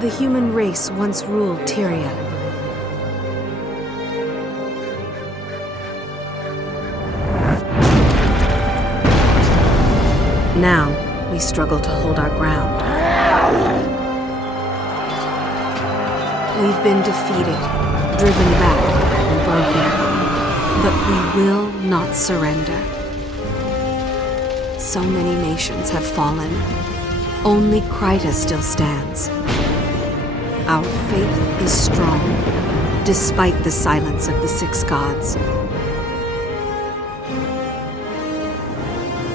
The human race once ruled Tyria. Now, we struggle to hold our ground. We've been defeated, driven back, and broken. But we will not surrender. So many nations have fallen. Only Krita still stands. Our faith is strong, despite the silence of the six gods.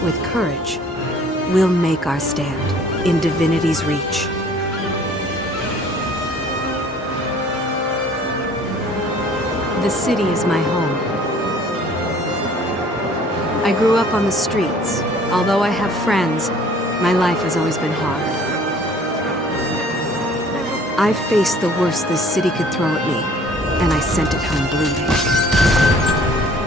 With courage, we'll make our stand in Divinity's reach. The city is my home. I grew up on the streets. Although I have friends, my life has always been hard. I faced the worst this city could throw at me, and I sent it home bleeding.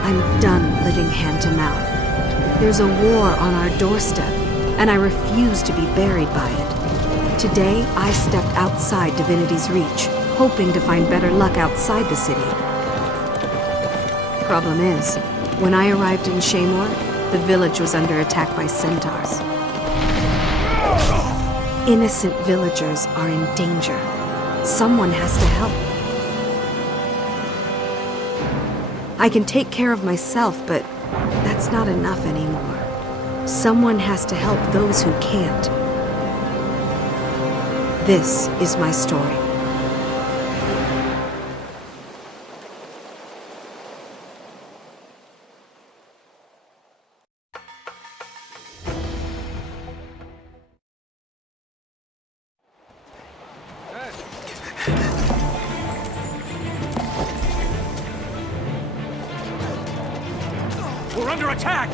I'm done living hand to mouth. There's a war on our doorstep, and I refuse to be buried by it. Today, I stepped outside Divinity's reach, hoping to find better luck outside the city. Problem is, when I arrived in Shamor, the village was under attack by centaurs. Innocent villagers are in danger. Someone has to help. I can take care of myself, but that's not enough anymore. Someone has to help those who can't. This is my story. We're under attack!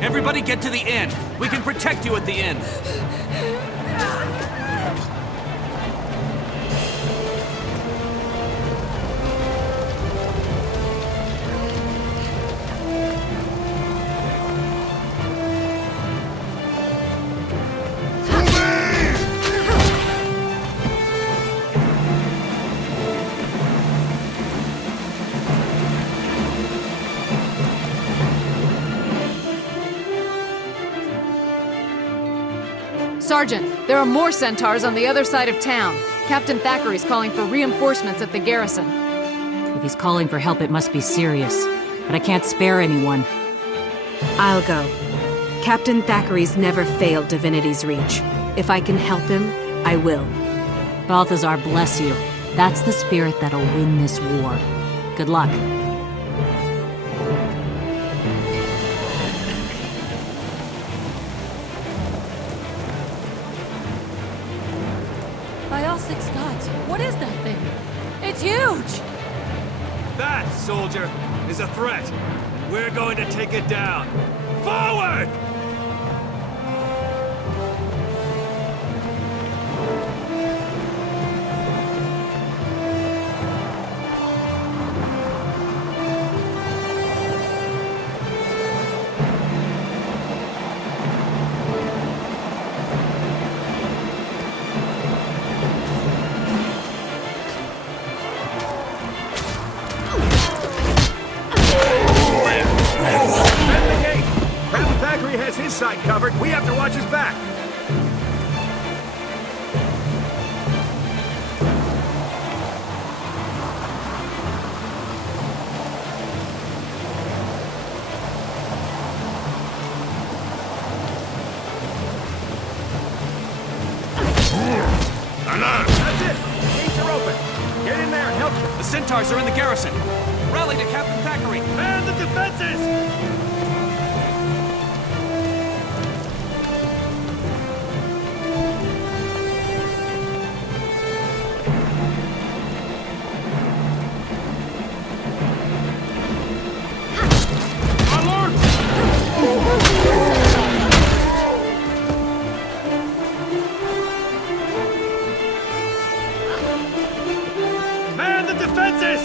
Everybody get to the inn. We can protect you at the inn. Sergeant, there are more centaurs on the other side of town. Captain Thackeray's calling for reinforcements at the garrison. If he's calling for help, it must be serious. But I can't spare anyone. I'll go. Captain Thackeray's never failed Divinity's reach. If I can help him, I will. Balthazar, bless you. That's the spirit that'll win this war. Good luck. By all six gods, what is that thing? It's huge! That, soldier, is a threat. We're going to take it down. Forward! His side covered. We have to watch his back. That's it. Gates are open. Get in there and help. The centaurs are in the garrison. Rally to Captain Thackeray. Man the defenses! Man the defenses!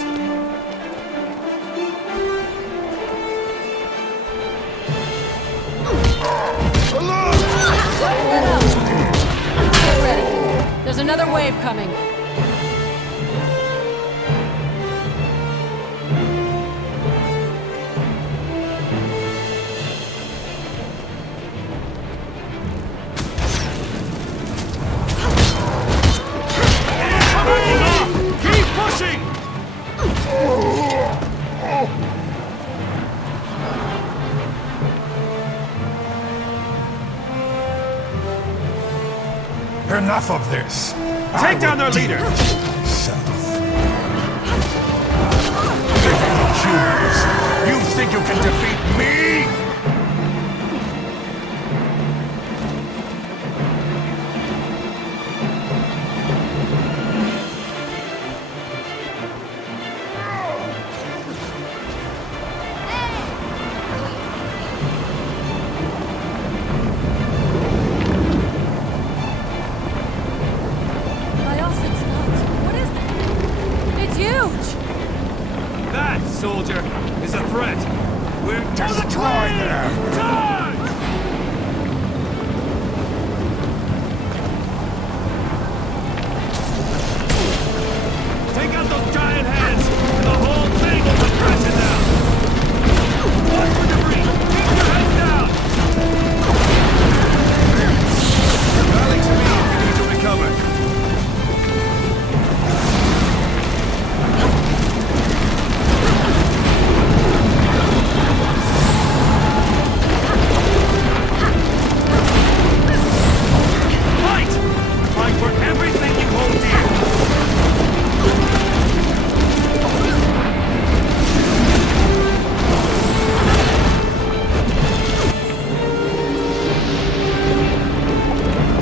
Get ready. There's another wave coming. Keep pushing! Enough of this. Take down their leader! You think you can defeat me? That, soldier, is a threat. We're Destroy them! Charge! Take out those giant heads, and the whole thing will come crashing down! Watch for debris! Keep your heads down! Rally to me if you need to recover. Fight for everything you hold dear!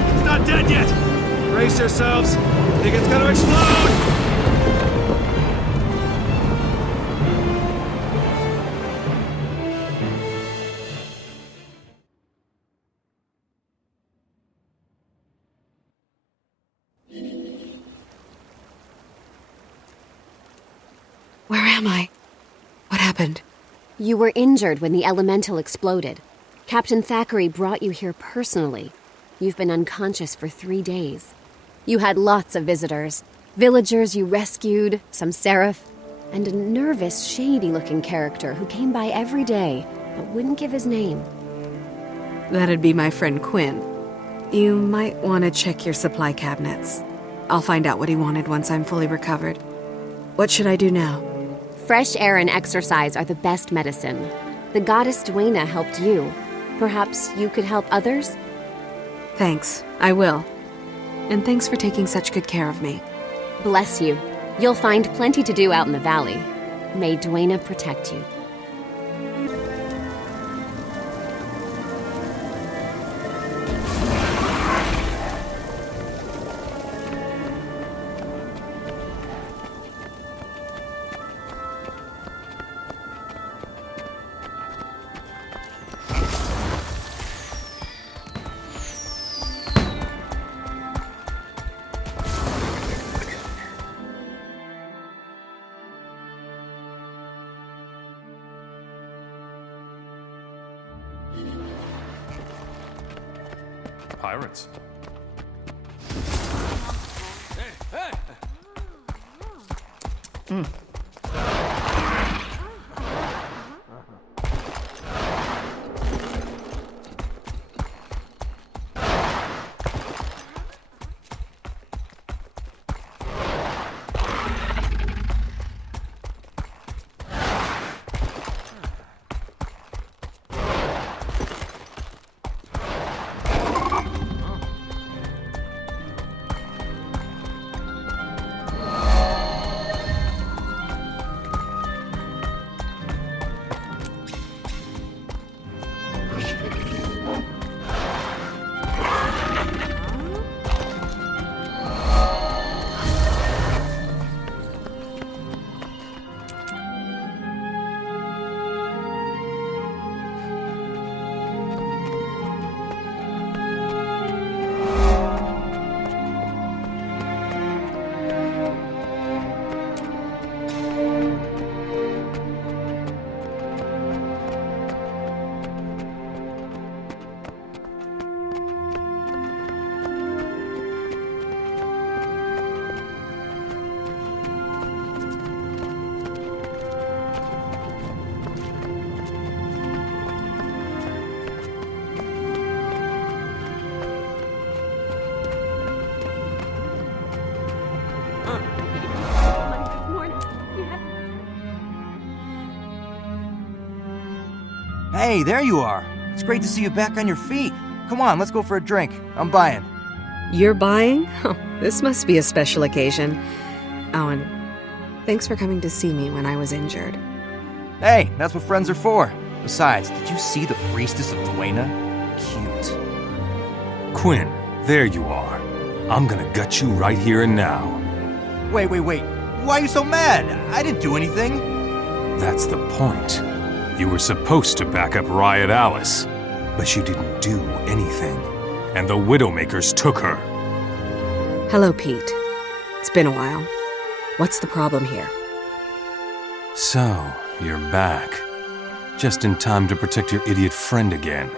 It's not dead yet! Brace yourselves! Think it's gonna explode! Where am I? What happened? You were injured when the elemental exploded. Captain Thackeray brought you here personally. You've been unconscious for 3 days. You had lots of visitors. Villagers you rescued, some seraph, and a nervous, shady-looking character who came by every day, but wouldn't give his name. That'd be my friend Quinn. You might want to check your supply cabinets. I'll find out what he wanted once I'm fully recovered. What should I do now? Fresh air and exercise are the best medicine. The goddess Duena helped you. Perhaps you could help others? Thanks, I will. And thanks for taking such good care of me. Bless you. You'll find plenty to do out in the valley. May Duena protect you. Pirates. Hey, there you are. It's great to see you back on your feet. Come on, let's go for a drink. I'm buying. You're buying? Oh, this must be a special occasion. Oh, and thanks for coming to see me when I was injured. Hey, that's what friends are for. Besides, did you see the priestess of Duena? Cute. Quinn, there you are. I'm gonna gut you right here and now. Wait. Why are you so mad? I didn't do anything. That's the point. You were supposed to back up Riot Alice, but you didn't do anything. And the Widowmakers took her. Hello, Pete. It's been a while. What's the problem here? So, you're back. Just in time to protect your idiot friend again.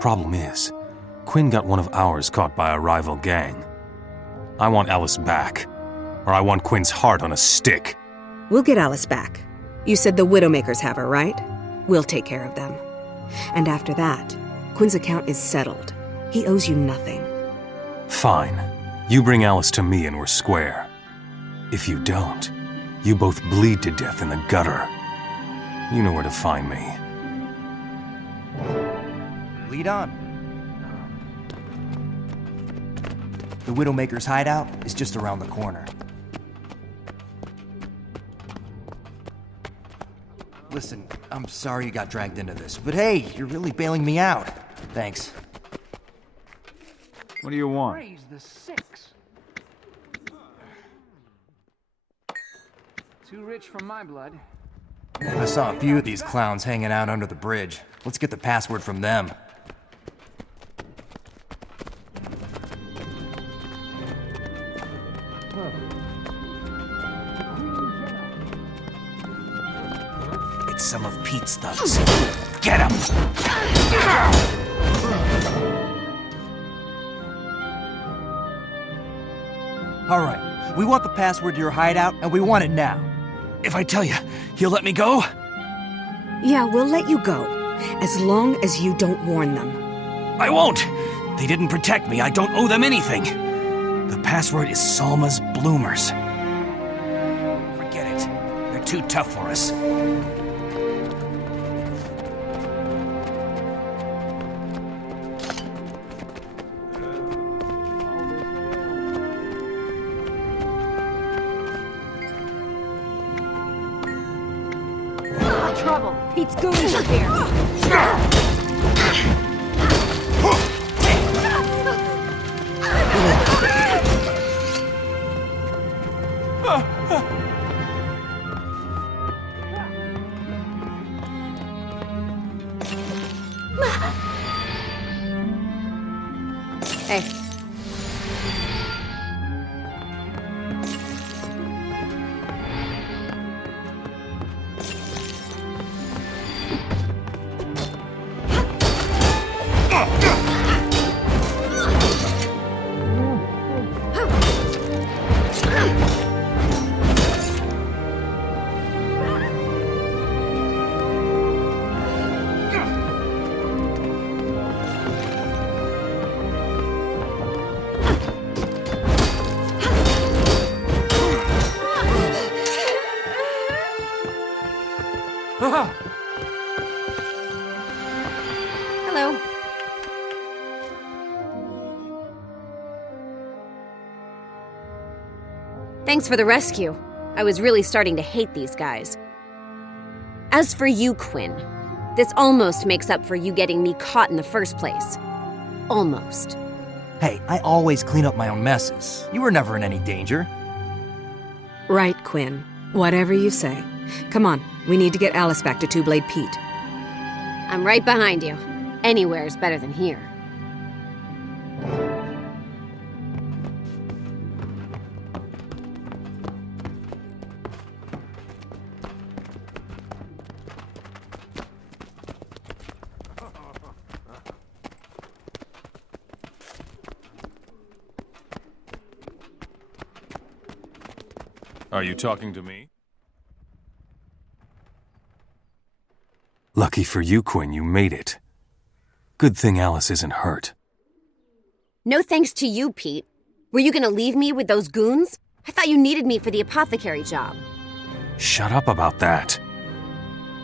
Problem is, Quinn got one of ours caught by a rival gang. I want Alice back, or I want Quinn's heart on a stick. We'll get Alice back. You said the Widowmakers have her, right? We'll take care of them. And after that, Quinn's account is settled. He owes you nothing. Fine. You bring Alice to me and we're square. If you don't, you both bleed to death in the gutter. You know where to find me. Lead on. The Widowmaker's hideout is just around the corner. Listen, I'm sorry you got dragged into this, but hey, you're really bailing me out. Thanks. What do you want? Raise the six. Too rich for my blood. I saw a few of these clowns hanging out under the bridge. Let's get the password from them. It's some of Pete's thugs. Get him! All right, we want the password to your hideout, and we want it now. If I tell you, you'll let me go? Yeah, we'll let you go, as long as you don't warn them. I won't! They didn't protect me. I don't owe them anything. The password is Salma's Bloomers. Forget it. They're too tough for us. Trouble. Pete's goons are here. Hey. Hello. Thanks for the rescue. I was really starting to hate these guys. As for you, Quinn, this almost makes up for you getting me caught in the first place. Almost. Hey, I always clean up my own messes. You were never in any danger. Right, Quinn. Whatever you say. Come on, we need to get Alice back to Two-Blade Pete. I'm right behind you. Anywhere's better than here. Are you talking to me? Lucky for you, Quinn, you made it. Good thing Alice isn't hurt. No thanks to you, Pete. Were you gonna leave me with those goons? I thought you needed me for the apothecary job. Shut up about that.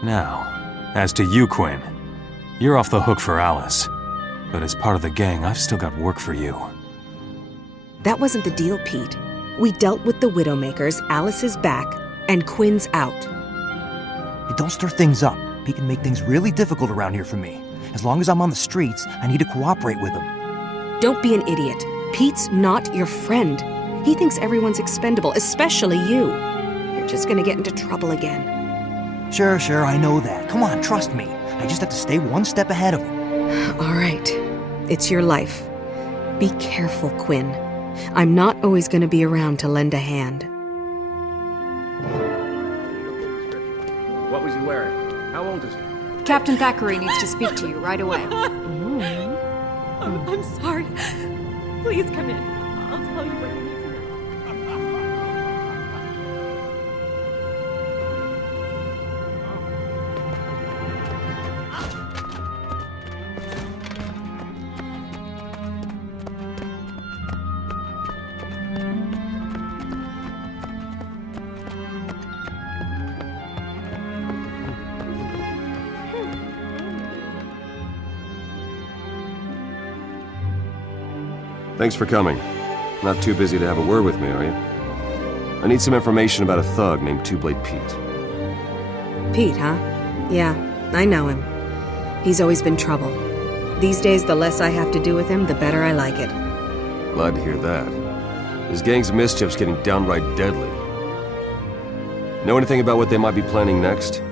Now, As to you, Quinn, you're off the hook for Alice. But as part of the gang, I've still got work for you. That wasn't the deal, Pete. We dealt with the Widowmakers, Alice is back, and Quinn's out. Hey, don't stir things up. Pete can make things really difficult around here for me. As long as I'm on the streets, I need to cooperate with him. Don't be an idiot. Pete's not your friend. He thinks everyone's expendable, especially you. You're just gonna get into trouble again. Sure, I know that. Come on, trust me. I just have to stay one step ahead of him. All right. It's your life. Be careful, Quinn. I'm not always gonna be around to lend a hand. What was he wearing? How old is he? Captain Thackeray needs to speak to you right away. I'm sorry. Please come in. I'll tell you what you need to know. Thanks for coming. Not too busy to have a word with me, are you? I need some information about a thug named Two-Blade Pete. Pete, huh? Yeah, I know him. He's always been trouble. These days, the less I have to do with him, the better I like it. Glad to hear that. His gang's mischief's getting downright deadly. Know anything about what they might be planning next?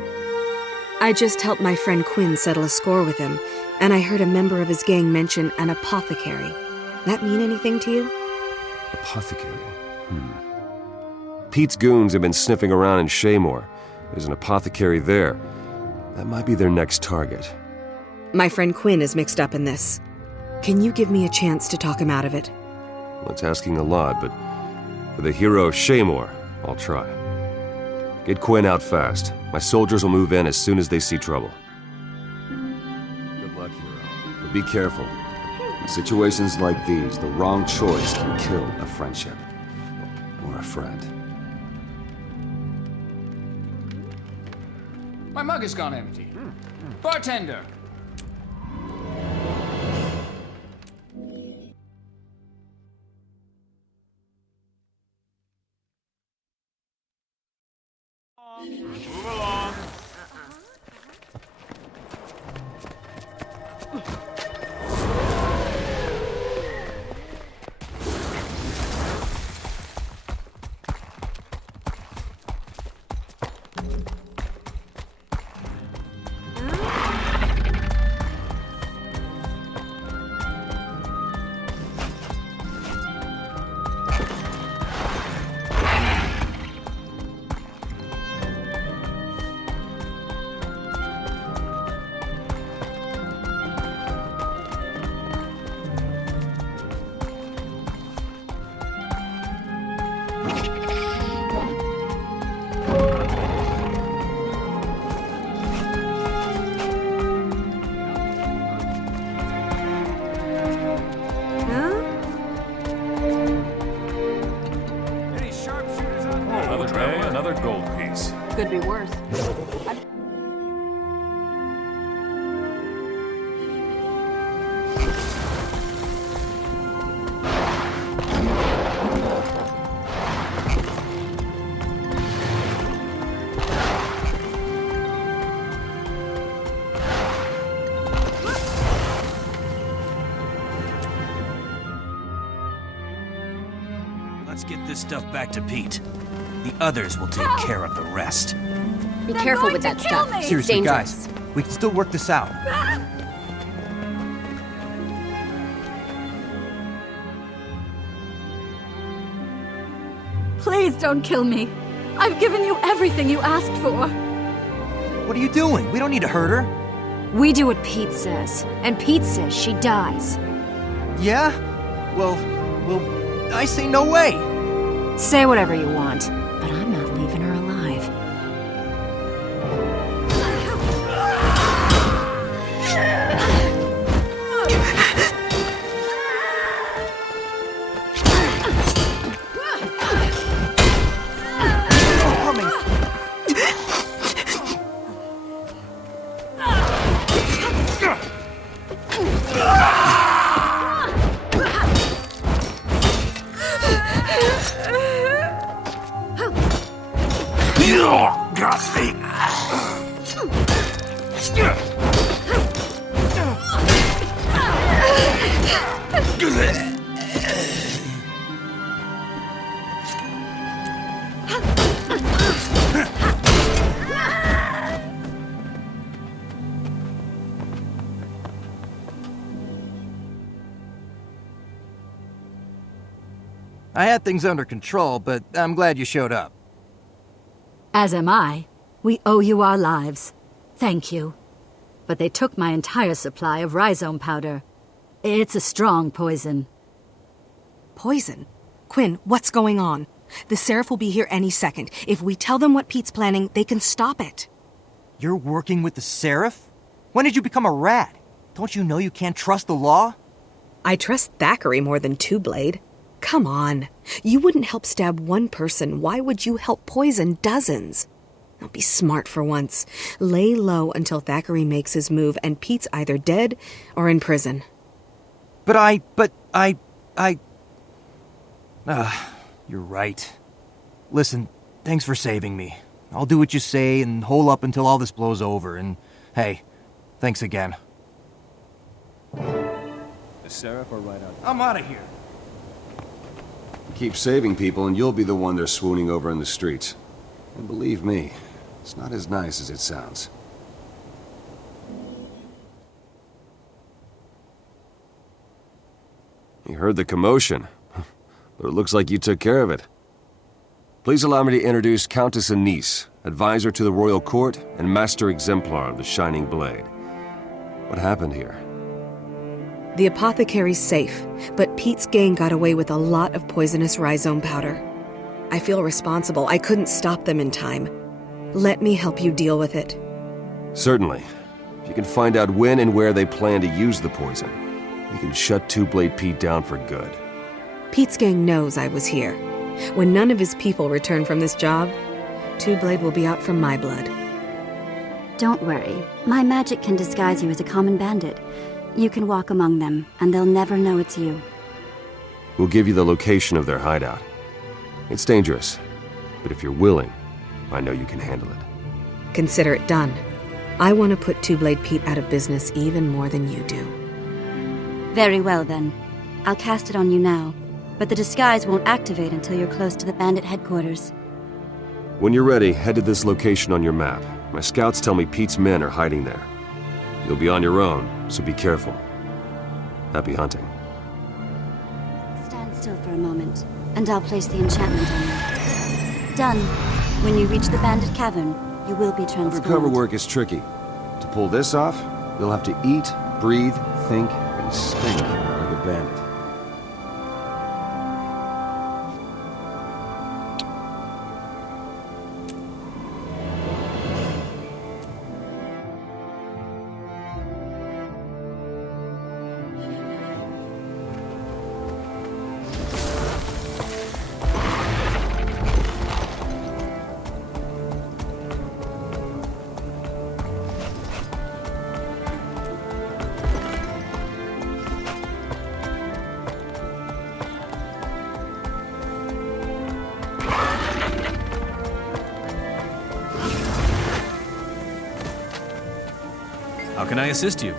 I just helped my friend Quinn settle a score with him, and I heard a member of his gang mention an apothecary. That mean anything to you? Apothecary? Pete's goons have been sniffing around in Shaymore. There's an apothecary there. That might be their next target. My friend Quinn is mixed up in this. Can you give me a chance to talk him out of it? Well, it's asking a lot, but for the hero of Shaymore, I'll try. Get Quinn out fast. My soldiers will move in as soon as they see trouble. Good luck, hero. But be careful. In situations like these, the wrong choice can kill a friendship. Or a friend. My mug has gone empty. Bartender! Move along. Another gold piece. Could be worse. Let's get this stuff back to Pete. The others will take care of the rest. Be careful with that stuff. It's Seriously, dangerous. guys, we can still work this out. Please don't kill me. I've given you everything you asked for. What are you doing? We don't need to hurt her. We do what Pete says, and Pete says she dies. Yeah? Well, I say no way. Say whatever you want, but I'm not leaving her alive. I had things under control, but I'm glad you showed up. As am I. We owe you our lives. Thank you. But they took my entire supply of rhizome powder. It's a strong poison. Poison? Quinn, what's going on? The Seraph will be here any second. If we tell them what Pete's planning, they can stop it. You're working with the Seraph? When did you become a rat? Don't you know you can't trust the law? I trust Thackeray more than Two-Blade. Come on. You wouldn't help stab one person. Why would you help poison dozens? Now be smart for once. Lay low until Thackeray makes his move and Pete's either dead or in prison. You're right. Listen, thanks for saving me. I'll do what you say and hole up until all this blows over, and hey, thanks again. Is Seraph or right out? I'm out of here. Keep saving people and you'll be the one they're swooning over in the streets. And believe me, it's not as nice as it sounds. You heard the commotion, but it looks like you took care of it. Please allow me to introduce Countess Anise, advisor to the royal court and master exemplar of the Shining Blade. What happened here? The apothecary's safe, but Pete's gang got away with a lot of poisonous rhizome powder. I feel responsible. I couldn't stop them in time. Let me help you deal with it. Certainly. If you can find out when and where they plan to use the poison, we can shut Two-Blade Pete down for good. Pete's gang knows I was here. When none of his people return from this job, Two-Blade will be out for my blood. Don't worry. My magic can disguise you as a common bandit. You can walk among them, and they'll never know it's you. We'll give you the location of their hideout. It's dangerous, but if you're willing, I know you can handle it. Consider it done. I want to put Two-Blade Pete out of business even more than you do. Very well, then. I'll cast it on you now, but the disguise won't activate until you're close to the bandit headquarters. When you're ready, head to this location on your map. My scouts tell me Pete's men are hiding there. You'll be on your own, so be careful. Happy hunting. Stand still for a moment, and I'll place the enchantment on you. Done. When you reach the bandit cavern, you will be transformed. Undercover work is tricky. To pull this off, you'll have to eat, breathe, think, and stink like a bandit. How can I assist you?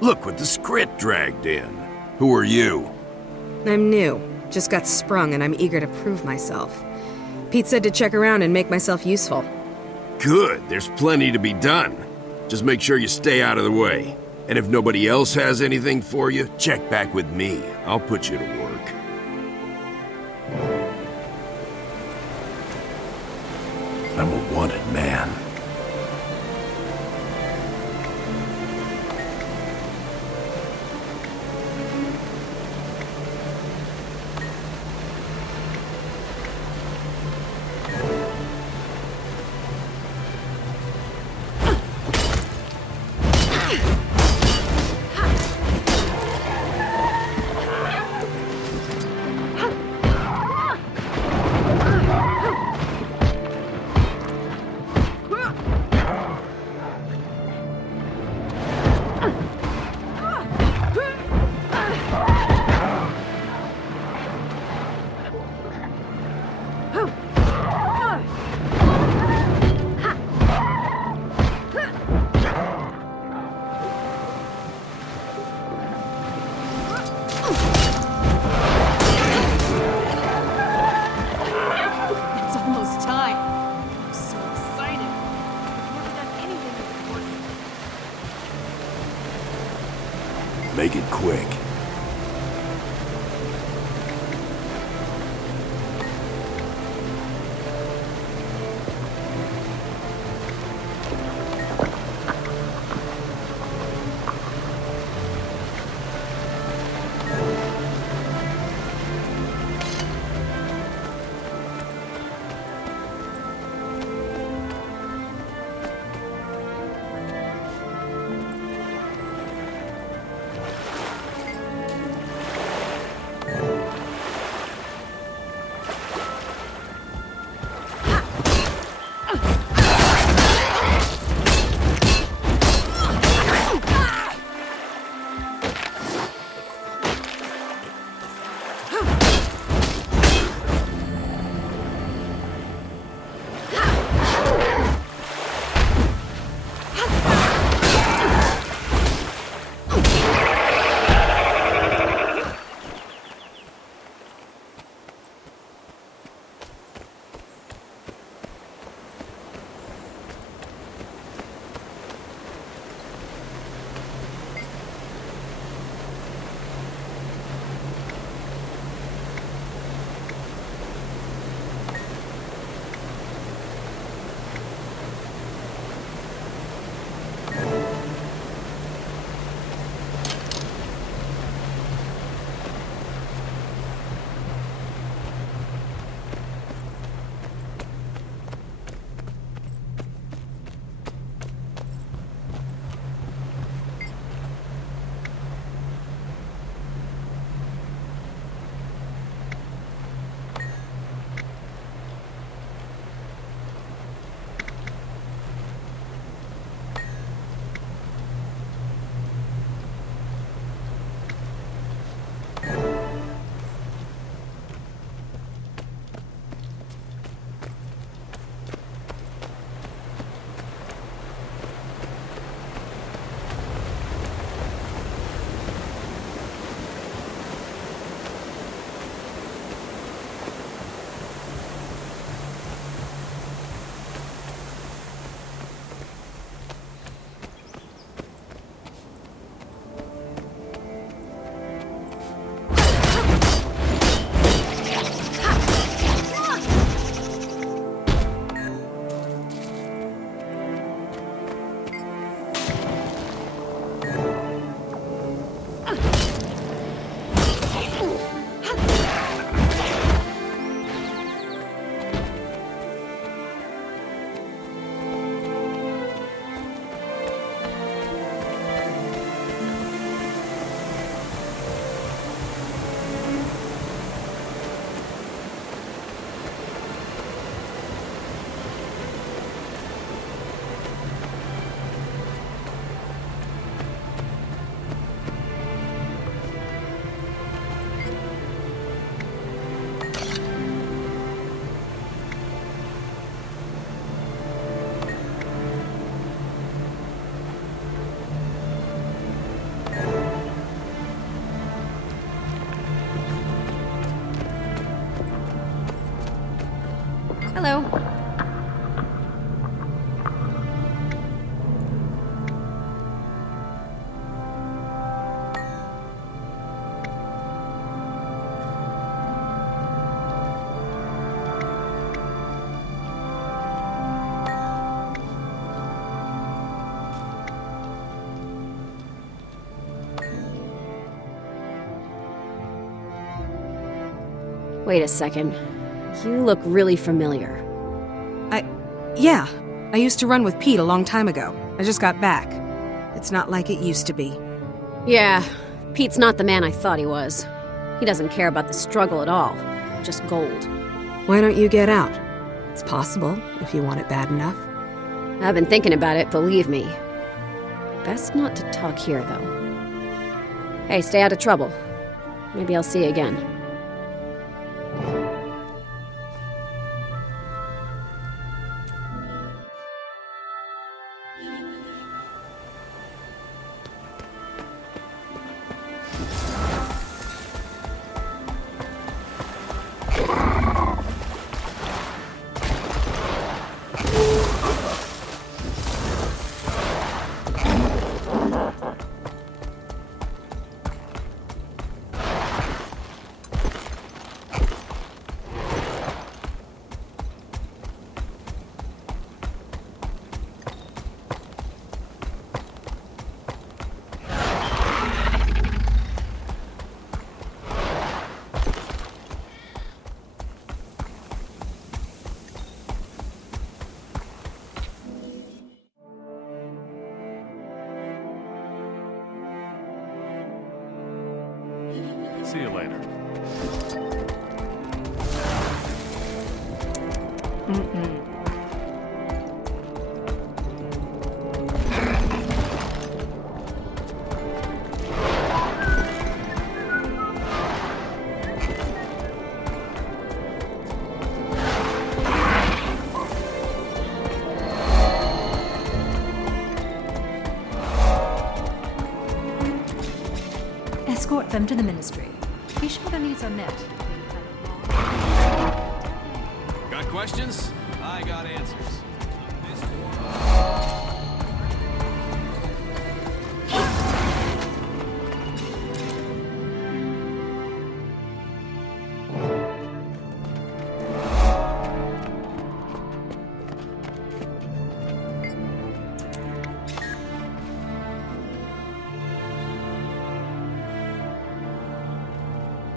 Look what the script dragged in. Who are you? I'm new. Just got sprung and I'm eager to prove myself. Pete said to check around and make myself useful. Good, there's plenty to be done. Just make sure you stay out of the way. And if nobody else has anything for you, check back with me. I'll put you to work. I'm a wanted man. Make it quick. Hello. Wait a second. You look really familiar. Yeah. I used to run with Pete a long time ago. I just got back. It's not like it used to be. Yeah, Pete's not the man I thought he was. He doesn't care about the struggle at all. Just gold. Why don't you get out? It's possible, if you want it bad enough. I've been thinking about it, believe me. Best not to talk here, though. Hey, stay out of trouble. Maybe I'll see you again. See you later. Escort them to the ministry. Be sure their needs are met. Got questions? I got answers.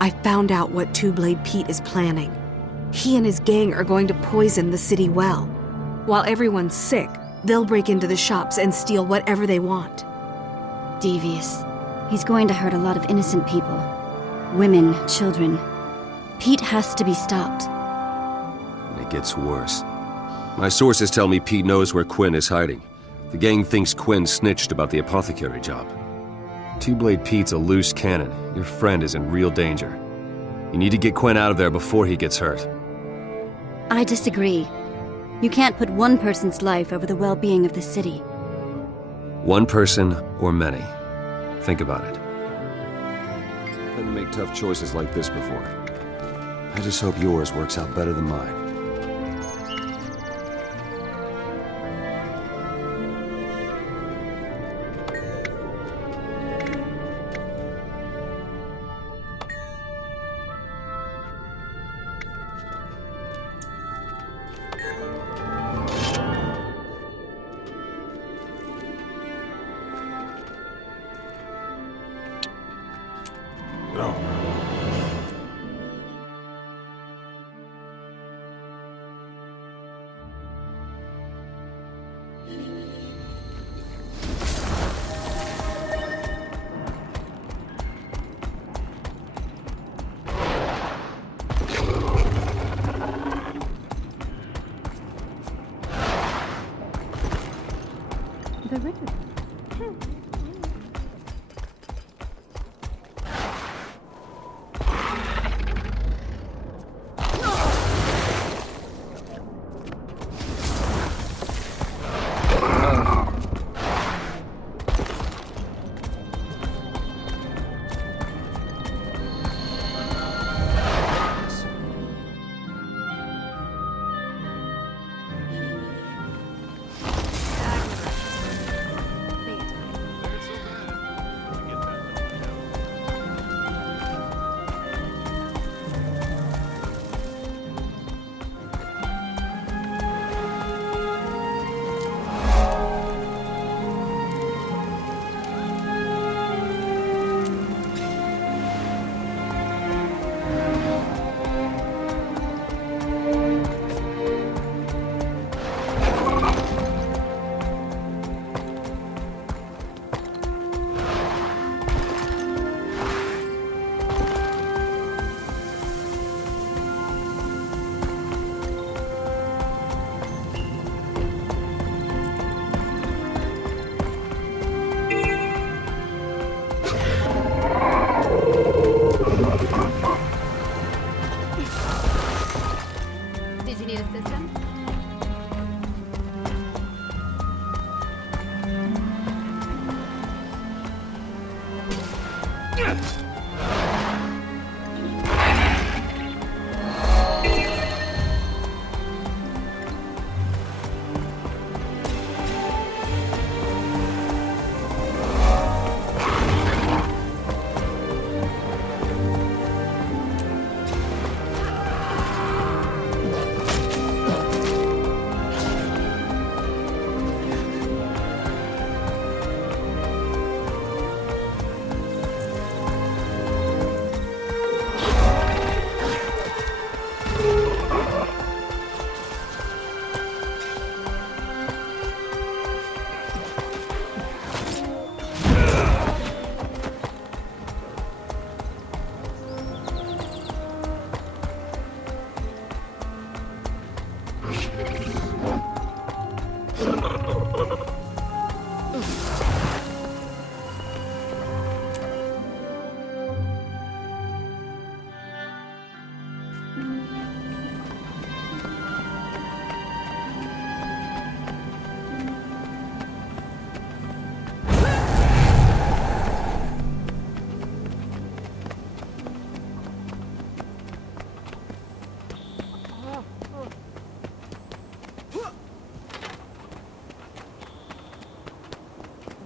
I found out what Two-Blade Pete is planning. He and his gang are going to poison the city well. While everyone's sick, they'll break into the shops and steal whatever they want. Devious. He's going to hurt a lot of innocent people. Women, children. Pete has to be stopped. And it gets worse. My sources tell me Pete knows where Quinn is hiding. The gang thinks Quinn snitched about the apothecary job. Two-Blade Pete's a loose cannon. Your friend is in real danger. You need to get Quinn out of there before he gets hurt. I disagree. You can't put one person's life over the well-being of the city. One person or many. Think about it. I've had to make tough choices like this before. I just hope yours works out better than mine. The ring.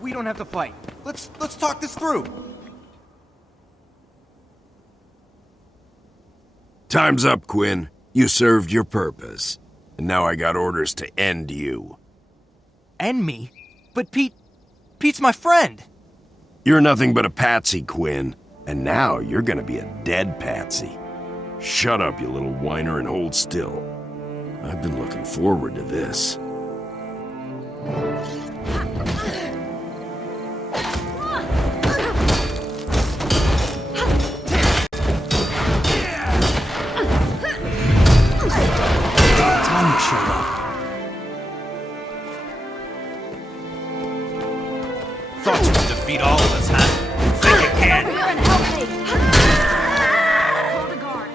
we don't have to fight. Let's talk this through. Time's up, Quinn. You served your purpose. And now I got orders to end you. End me? But Pete's my friend. You're nothing but a patsy, Quinn. And now you're gonna be a dead patsy. Shut up, you little whiner, and hold still. I've been looking forward to this. Time you showed up. Thought you could defeat all of us, huh? Think again. Call the guard.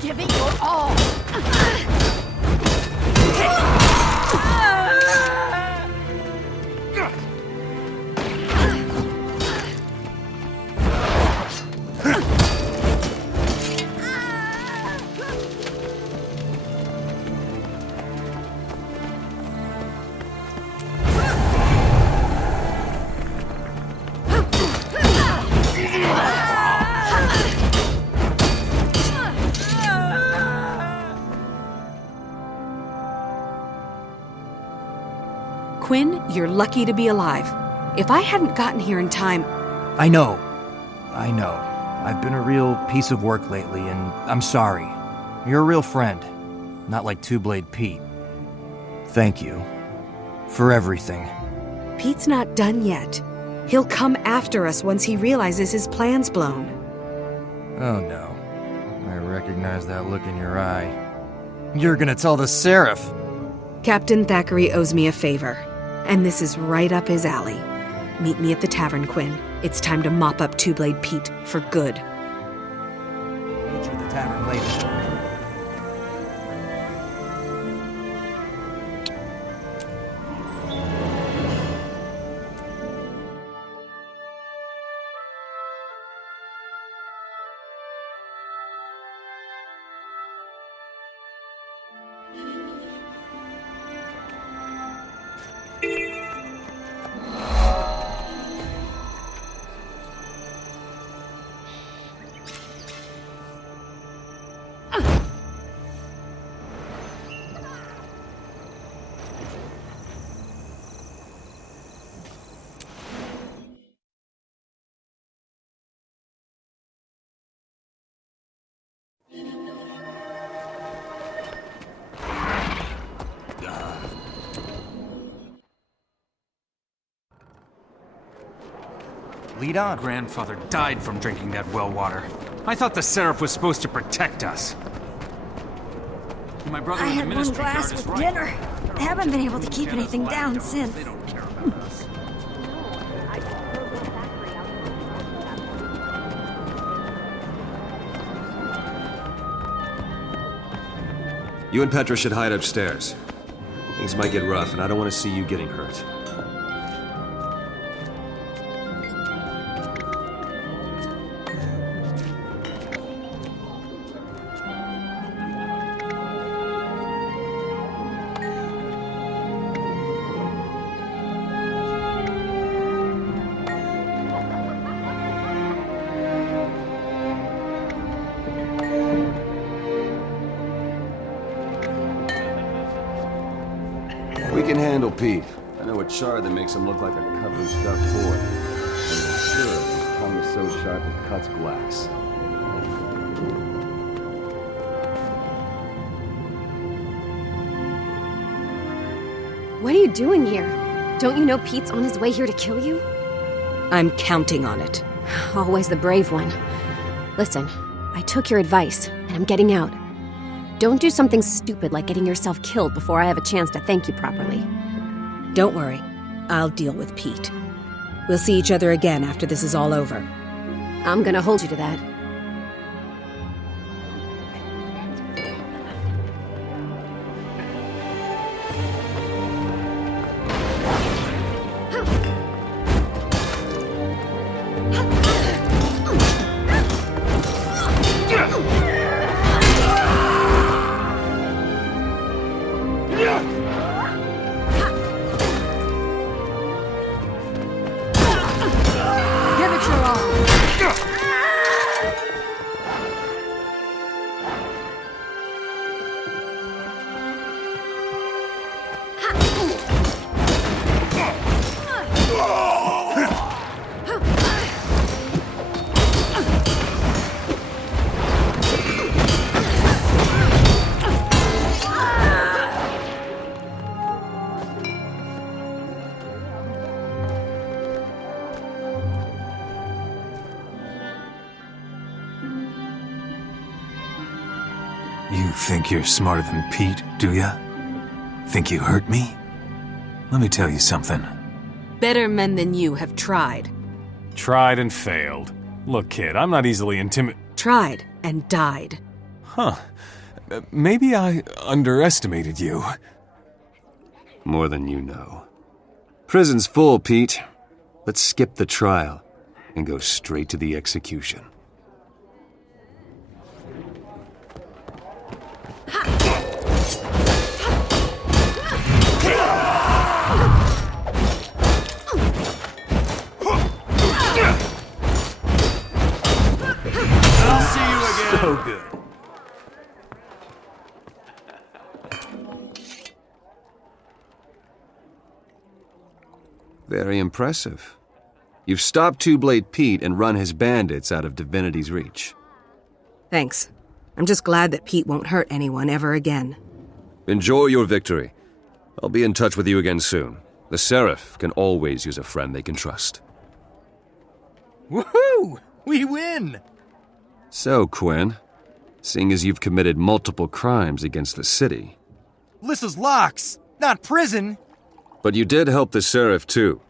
Give it your all. Quinn, you're lucky to be alive. If I hadn't gotten here in time... I know. I've been a real piece of work lately, and I'm sorry. You're a real friend. Not like Two-Blade Pete. Thank you. For everything. Pete's not done yet. He'll come after us once he realizes his plan's blown. Oh no. I recognize that look in your eye. You're gonna tell the Seraph! Captain Thackeray owes me a favor, and this is right up his alley. Meet me at the tavern, Quinn. It's time to mop up Two-Blade Pete for good. Meet you at the tavern later. Lead on. Grandfather died from drinking that well water. I thought the Seraph was supposed to protect us. My brother I in the had one ministry glass guard is with right. dinner. Haven't been able to keep anything down since. They don't care about us. You and Petra should hide upstairs. Things might get rough, and I don't want to see you getting hurt. We can handle Pete. I know a char that makes him look like a covered stuffed boy. And sure, his tongue is so sharp it cuts glass. What are you doing here? Don't you know Pete's on his way here to kill you? I'm counting on it. Always the brave one. Listen, I took your advice, and I'm getting out. Don't do something stupid like getting yourself killed before I have a chance to thank you properly. Don't worry. I'll deal with Pete. We'll see each other again after this is all over. I'm gonna hold you to that. You think you're smarter than Pete, do ya? Think you hurt me? Let me tell you something. Better men than you have tried. Tried and failed. Look, kid, I'm not easily Tried and died. Huh. Maybe I underestimated you. More than you know. Prison's full, Pete. Let's skip the trial and go straight to the execution. I'll see you again. So good. Very impressive. You've stopped Two-Blade Pete and run his bandits out of Divinity's reach. Thanks. I'm just glad that Pete won't hurt anyone ever again. Enjoy your victory. I'll be in touch with you again soon. The Seraph can always use a friend they can trust. Woohoo! We win! So, Quinn, seeing as you've committed multiple crimes against the city... This is locks, not prison! But you did help the Seraph, too.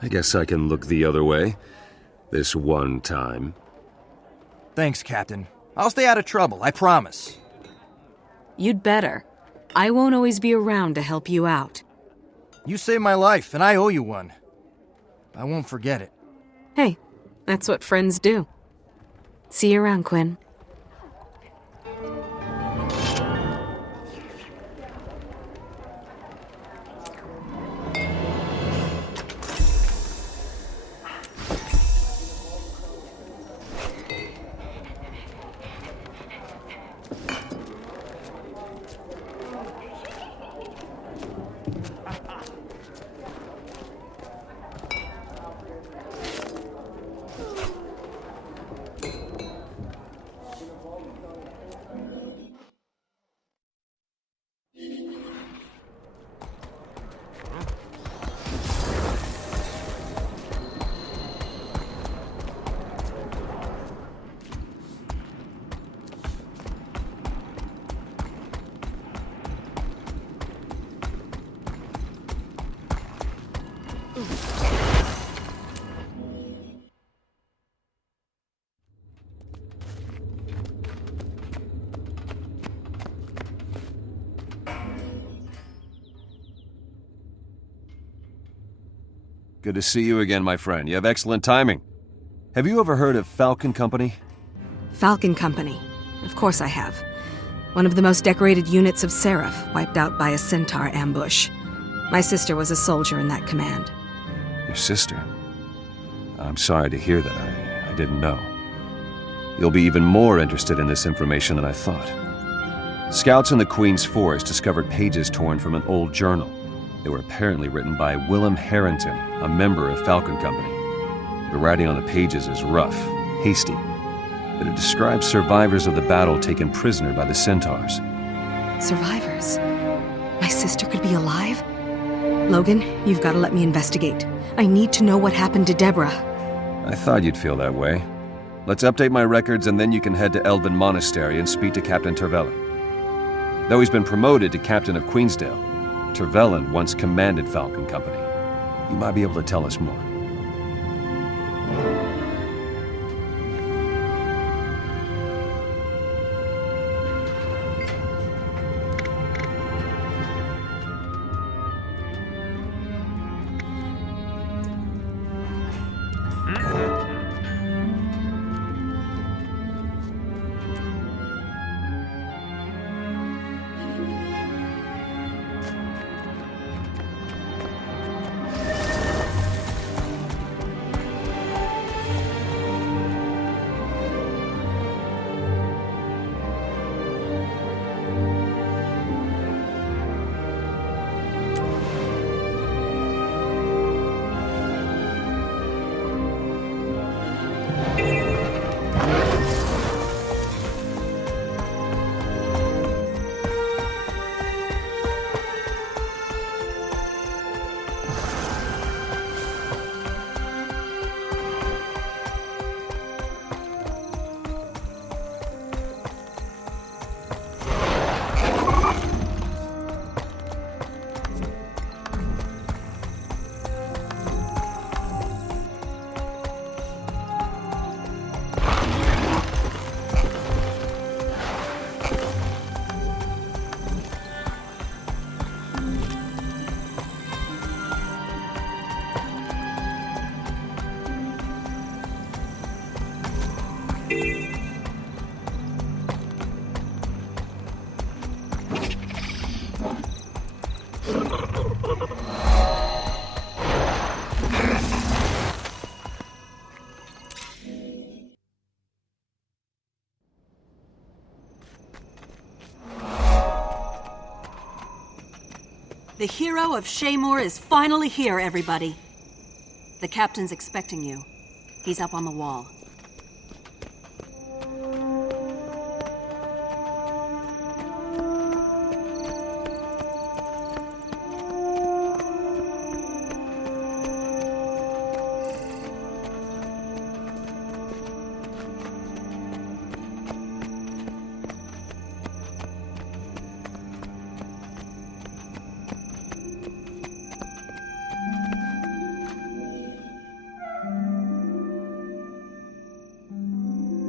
I guess I can look the other way. This one time. Thanks, Captain. I'll stay out of trouble, I promise. You'd better. I won't always be around to help you out. You saved my life, and I owe you one. I won't forget it. Hey, that's what friends do. See you around, Quinn. Good to see you again, my friend. You have excellent timing. Have you ever heard of Falcon Company? Falcon Company. Of course I have. One of the most decorated units of Seraph, wiped out by a centaur ambush. My sister was a soldier in that command. Your sister? I'm sorry to hear that. I didn't know. You'll be even more interested in this information than I thought. Scouts in the Queen's Forest discovered pages torn from an old journal. They were apparently written by Willem Harrington, a member of Falcon Company. The writing on the pages is rough, hasty, but it describes survivors of the battle taken prisoner by the centaurs. Survivors? My sister could be alive? Logan, you've got to let me investigate. I need to know what happened to Deborah. I thought you'd feel that way. Let's update my records and then you can head to Elven Monastery and speak to Captain Tervellen. Though he's been promoted to Captain of Queensdale, Tervellen once commanded Falcon Company. He might be able to tell us more. The hero of Shaymore is finally here, everybody. The captain's expecting you. He's up on the wall.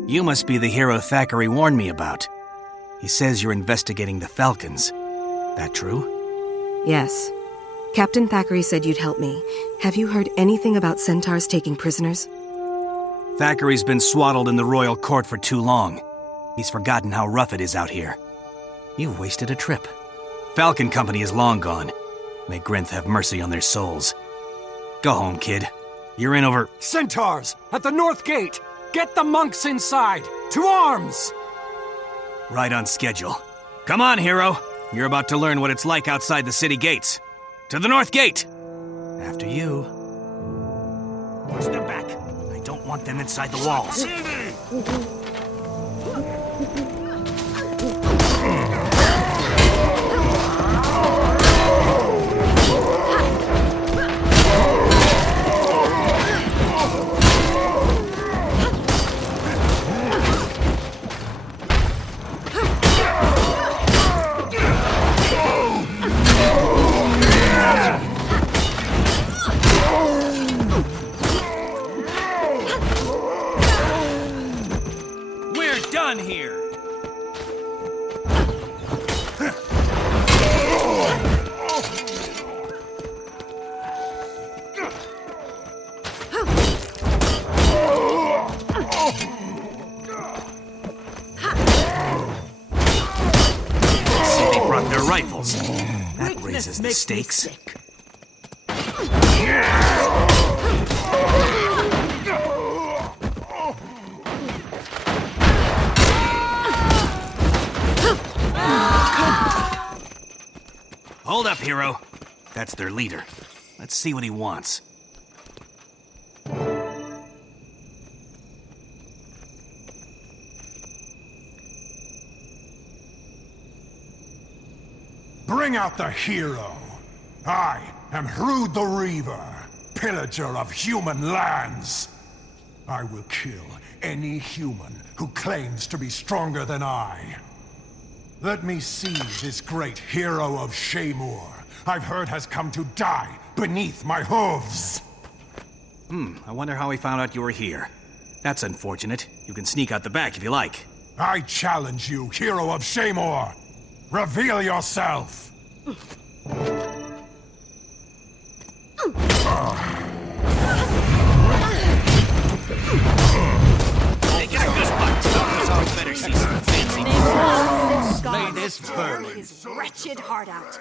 You must be the hero Thackeray warned me about. He says you're investigating the Falcons. That true? Yes. Captain Thackeray said you'd help me. Have you heard anything about centaurs taking prisoners? Thackeray's been swaddled in the royal court for too long. He's forgotten how rough it is out here. You've wasted a trip. Falcon Company is long gone. May Grinth have mercy on their souls. Go home, kid. You're in over... Centaurs! At the North Gate! Get the monks inside! To arms! Right on schedule. Come on, hero. You're about to learn what it's like outside the city gates. To the North Gate! After you. Push them back. I don't want them inside the walls. Done here. See, they brought their rifles. That raises the stakes. Hold up, hero. That's their leader. Let's see what he wants. Bring out the hero. I am Hrud the Reaver, pillager of human lands. I will kill any human who claims to be stronger than I. Let me see this great hero of Shaymore I've heard has come to die beneath my hooves. I wonder how he found out you were here. That's unfortunate. You can sneak out the back if you like. I challenge you, hero of Shaymore. Reveal yourself. Lay this vermin his wretched heart out.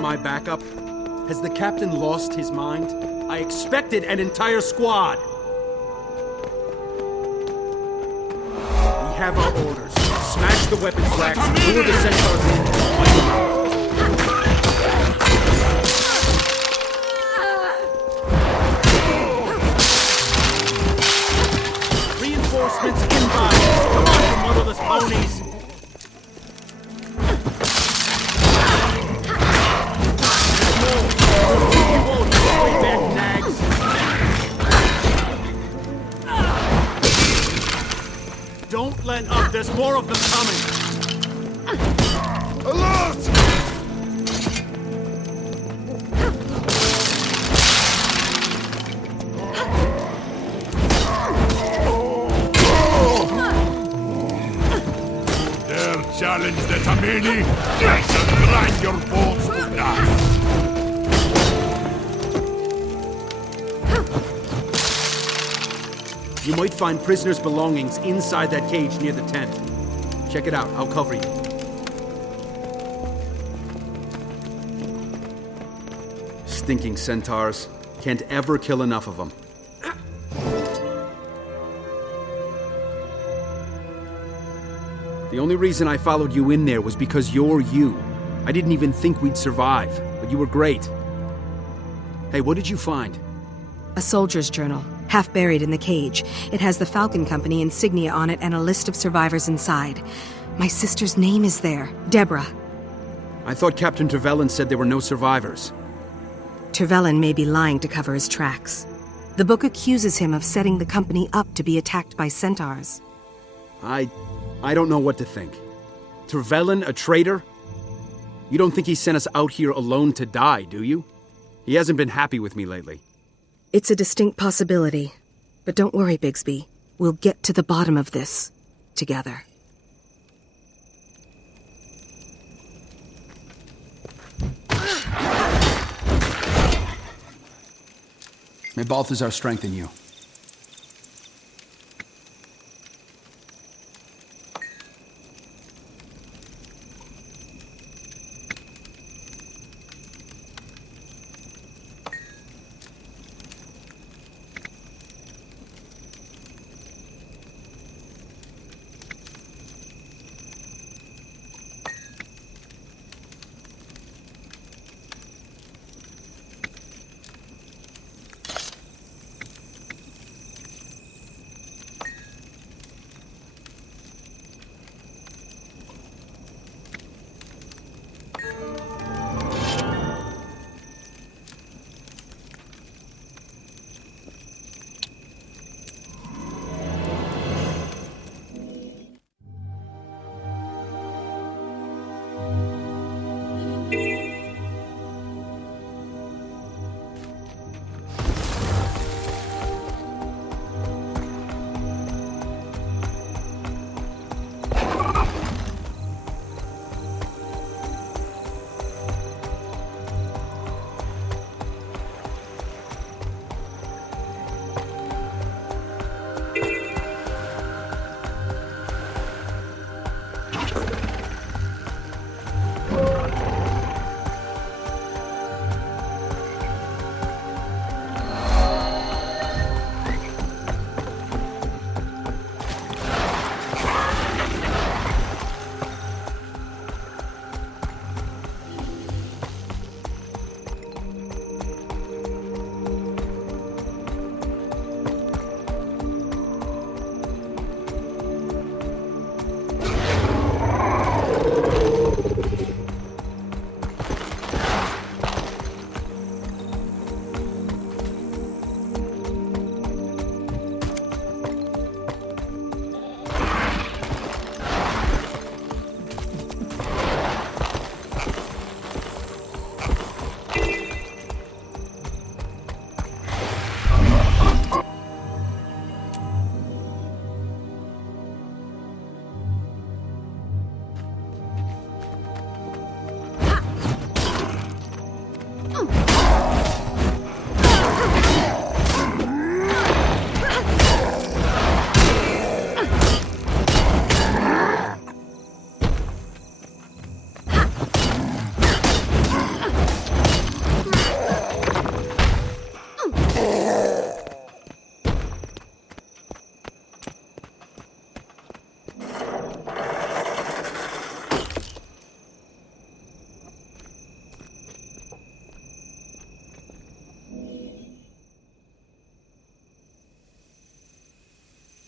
My backup? Has the captain lost his mind? I expected an entire squad. We have our orders. Smash the weapons racks, lure the centaurs in, fight them out. Reinforcements inbound. Come on, you motherless ponies. Back, nags. more of them coming! Alert! Dare challenge the Tamini? I shall grind your bones to dust! You might find prisoners' belongings inside that cage near the tent. Check it out, I'll cover you. Stinking centaurs. Can't ever kill enough of them. The only reason I followed you in there was because you're you. I didn't even think we'd survive, but you were great. Hey, what did you find? A soldier's journal, half buried in the cage. It has the Falcon Company insignia on it and a list of survivors inside. My sister's name is there, Deborah. I thought Captain Trevelyan said there were no survivors. Trevelyan may be lying to cover his tracks. The book accuses him of setting the company up to be attacked by centaurs. I don't know what to think. Trevelyan, a traitor? You don't think he sent us out here alone to die, do you? He hasn't been happy with me lately. It's a distinct possibility. But don't worry, Bigsby. We'll get to the bottom of this together. May Balthazar strengthen you.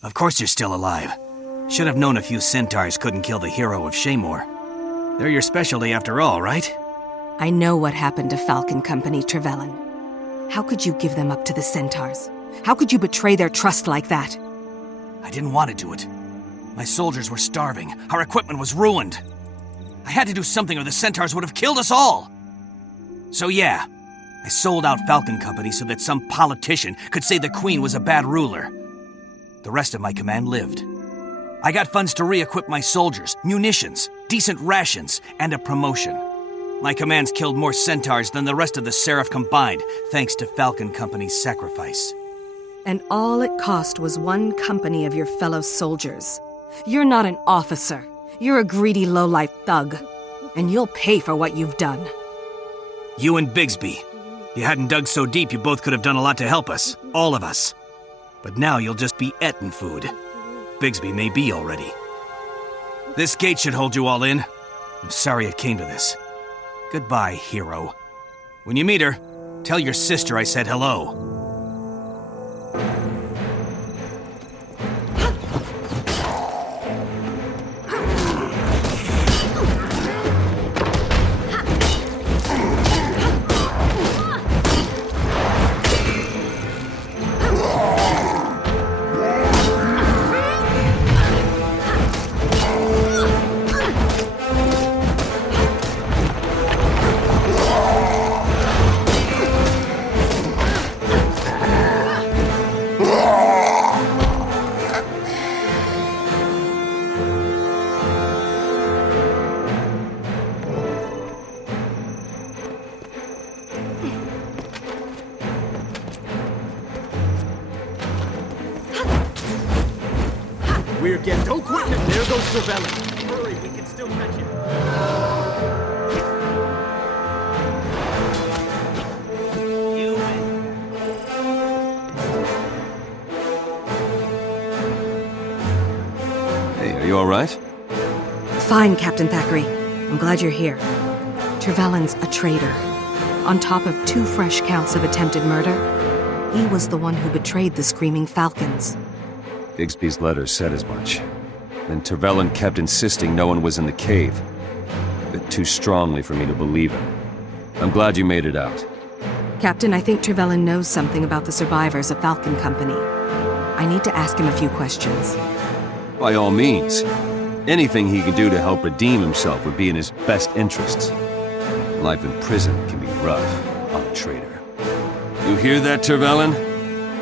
Of course you're still alive. Should have known a few centaurs couldn't kill the hero of Shaymore. They're your specialty after all, right? I know what happened to Falcon Company, Trevelyan. How could you give them up to the centaurs? How could you betray their trust like that? I didn't want to do it. My soldiers were starving. Our equipment was ruined. I had to do something or the Centaurs would have killed us all. So yeah, I sold out Falcon Company so that some politician could say the Queen was a bad ruler. The rest of my command lived. I got funds to re-equip my soldiers, munitions, decent rations, and a promotion. My commands killed more Centaurs than the rest of the Seraph combined, thanks to Falcon Company's sacrifice. And all it cost was one company of your fellow soldiers. You're not an officer. You're a greedy lowlife thug. And you'll pay for what you've done. You and Bigsby. You hadn't dug so deep, you both could have done a lot to help us. All of us. But now you'll just be eatin' food. Bigsby may be already. This gate should hold you all in. I'm sorry it came to this. Goodbye, hero. When you meet her, tell your sister I said hello. We're getting... Don't quit! There goes Trevelyan. Hurry, we can still catch him. Hey, are you all right? Fine, Captain Thackeray. I'm glad you're here. Trevelyan's a traitor. On top of 2 fresh counts of attempted murder, he was the one who betrayed the Screaming Falcons. Bigsby's letter said as much. Then Trevelyan kept insisting no one was in the cave. A bit too strongly for me to believe him. I'm glad you made it out. Captain, I think Trevelyan knows something about the survivors of Falcon Company. I need to ask him a few questions. By all means. Anything he can do to help redeem himself would be in his best interests. Life in prison can be rough on a traitor. You hear that, Trevelyan?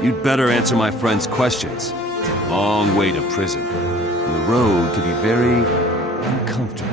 You'd better answer my friend's questions. It's a long way to prison, and the road could be very uncomfortable.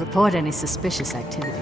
Report any suspicious activity.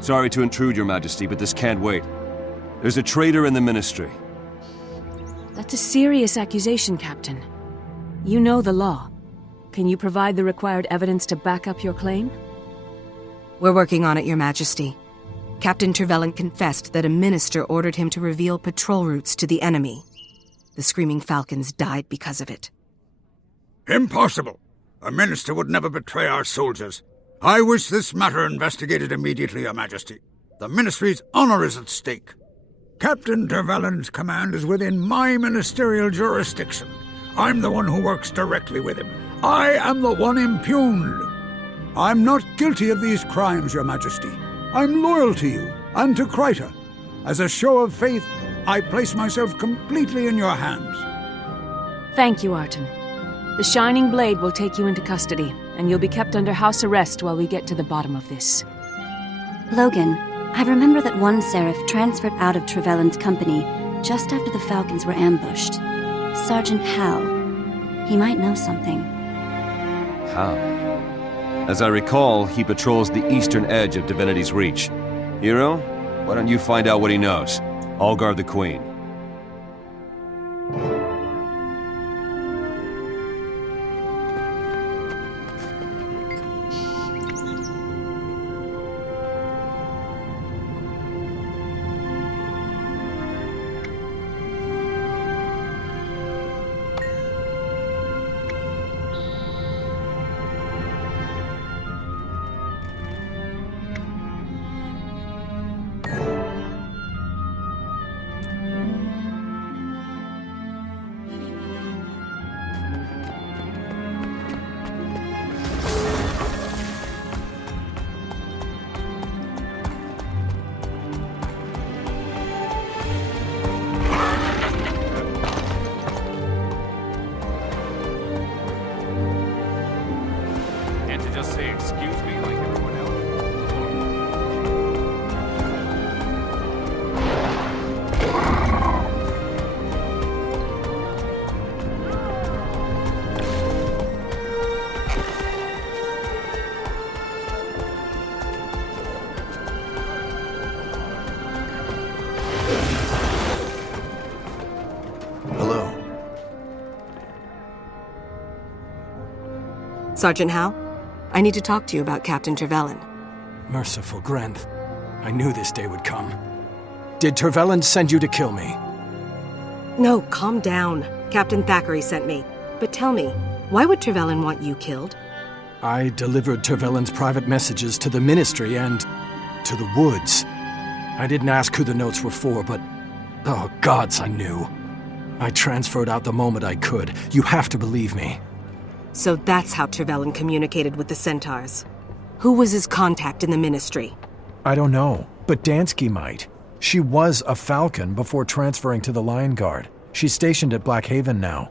Sorry to intrude, Your Majesty, but this can't wait. There's a traitor in the Ministry. That That's a serious accusation, Captain. You know the law. Can you provide the required evidence to back up your claim? We're working on it, Your Majesty. Captain Trevelyan confessed that a minister ordered him to reveal patrol routes to the enemy. The Screaming Falcons died because of it. Impossible! A minister would never betray our soldiers. I wish this matter investigated immediately, Your Majesty. The Ministry's honor is at stake. Captain Trevelyan's command is within my ministerial jurisdiction. I'm the one who works directly with him. I am the one impugned. I'm not guilty of these crimes, Your Majesty. I'm loyal to you and to Kryta. As a show of faith, I place myself completely in your hands. Thank you, Arton. The Shining Blade will take you into custody, and you'll be kept under house arrest while we get to the bottom of this. Logan, I remember that one Seraph transferred out of Trevelyan's company just after the Falcons were ambushed. Sergeant Hal. He might know something. How? As I recall, he patrols the eastern edge of Divinity's Reach. Hero, why don't you find out what he knows? I'll guard the Queen. Just say excuse me like everyone else. Hello. Sergeant Hal? I need to talk to you about Captain Trevelyan. Merciful Grenth. I knew this day would come. Did Trevelyan send you to kill me? No, calm down. Captain Thackeray sent me. But tell me, why would Trevelyan want you killed? I delivered Trevelyan's private messages to the Ministry and to the woods. I didn't ask who the notes were for, but oh gods, I knew. I transferred out the moment I could. You have to believe me. So that's how Trevelyan communicated with the Centaurs. Who was his contact in the Ministry? I don't know, but Dansky might. She was a Falcon before transferring to the Lion Guard. She's stationed at Black Haven now.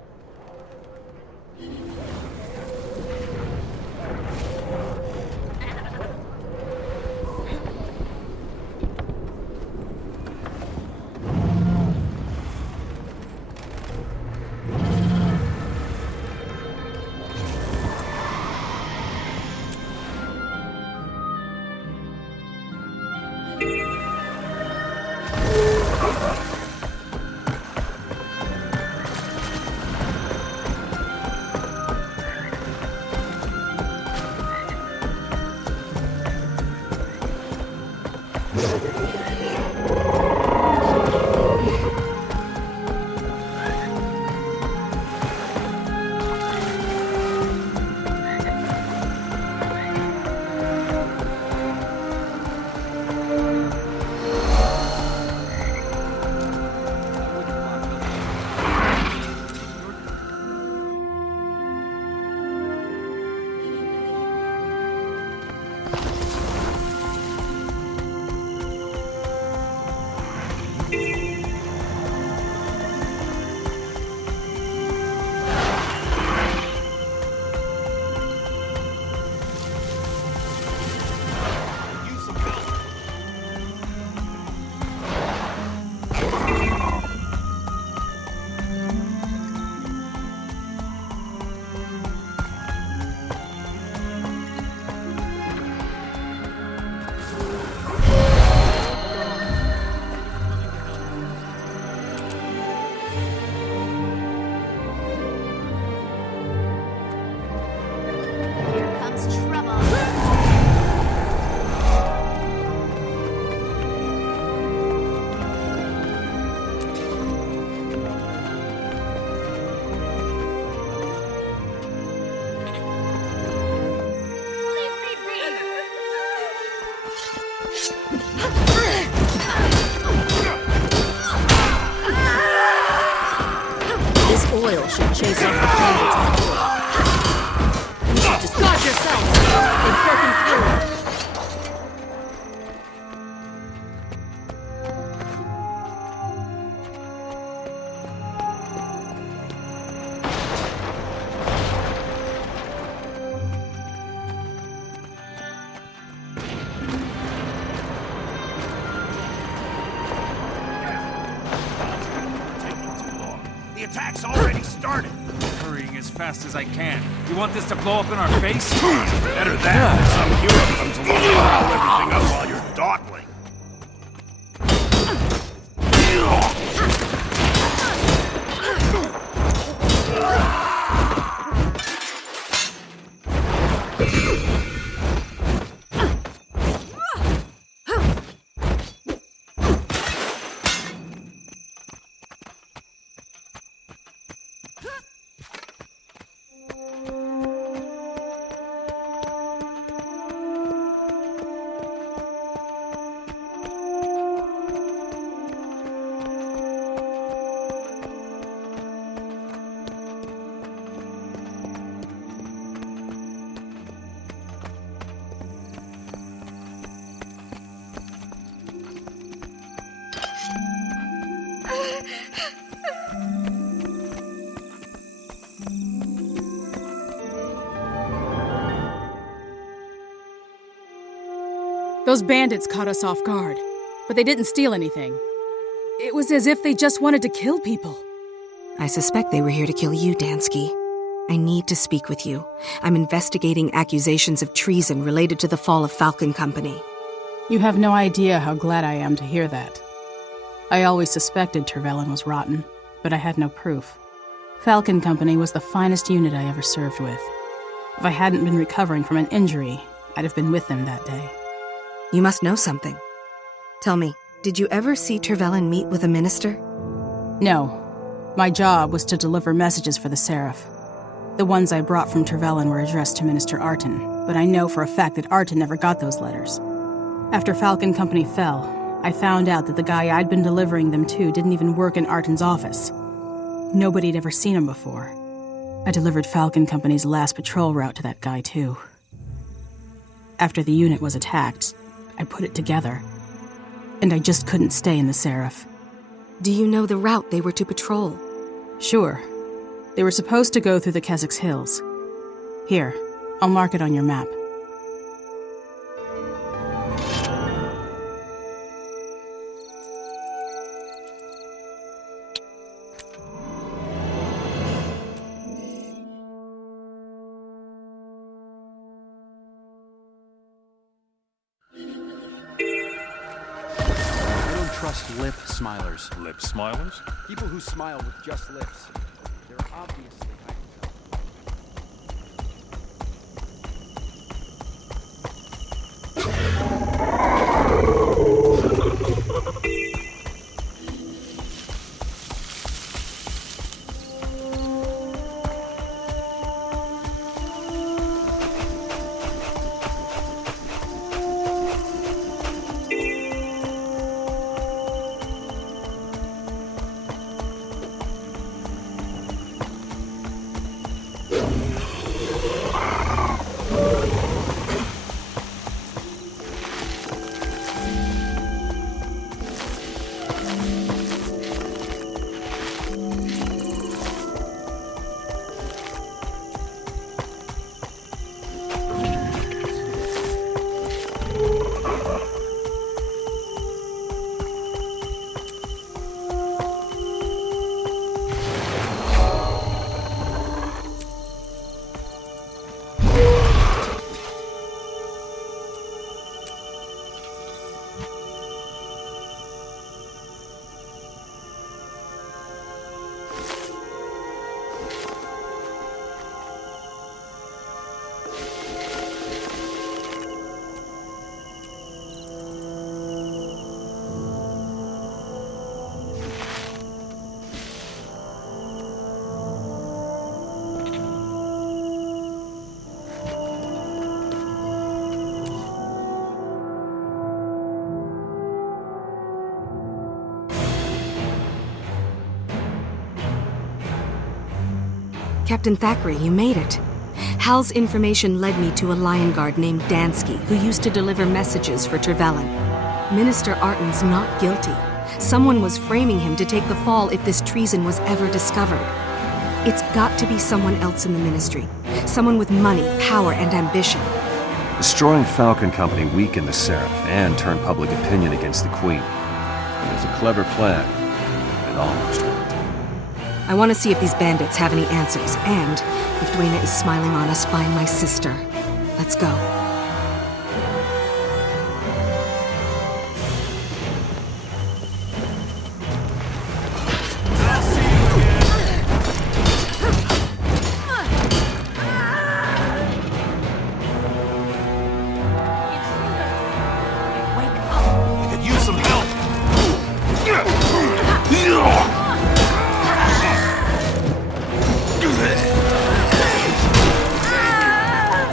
people should chase after bandits. You should just guard yourselves. They've broken through. The attack's already started. Hurrying as fast as I can. You want this to blow up in our face? Better that than some hero comes along and blow everything up while you're dawdling. Those bandits caught us off guard, but they didn't steal anything. It was as if they just wanted to kill people. I suspect they were here to kill you, Dansky. I need to speak with you. I'm investigating accusations of treason related to the fall of Falcon Company. You have no idea how glad I am to hear that. I always suspected Trevelyan was rotten, but I had no proof. Falcon Company was the finest unit I ever served with. If I hadn't been recovering from an injury, I'd have been with them that day. You must know something. Tell me, did you ever see Trevelyan meet with a minister? No. My job was to deliver messages for the Seraph. The ones I brought from Trevelyan were addressed to Minister Arton, but I know for a fact that Arton never got those letters. After Falcon Company fell, I found out that the guy I'd been delivering them to didn't even work in Arton's office. Nobody'd ever seen him before. I delivered Falcon Company's last patrol route to that guy, too. After the unit was attacked, I put it together, and I just couldn't stay in the Seraph. Do you know the route they were to patrol? Sure. They were supposed to go through the Keswick Hills. Here, I'll mark it on your map. Trust lip smilers. Lip smilers? People who smile with just lips. They're obviously Captain Thackeray, you made it. Hal's information led me to a lion guard named Dansky, who used to deliver messages for Trevelyan. Minister Arten's not guilty. Someone was framing him to take the fall if this treason was ever discovered. It's got to be someone else in the Ministry. Someone with money, power, and ambition. Destroying Falcon Company weakened the Seraph and turned public opinion against the Queen. It was a clever plan. It almost worked. I want to see if these bandits have any answers, and if Dwayne is smiling on us, find my sister. Let's go. I could use some help.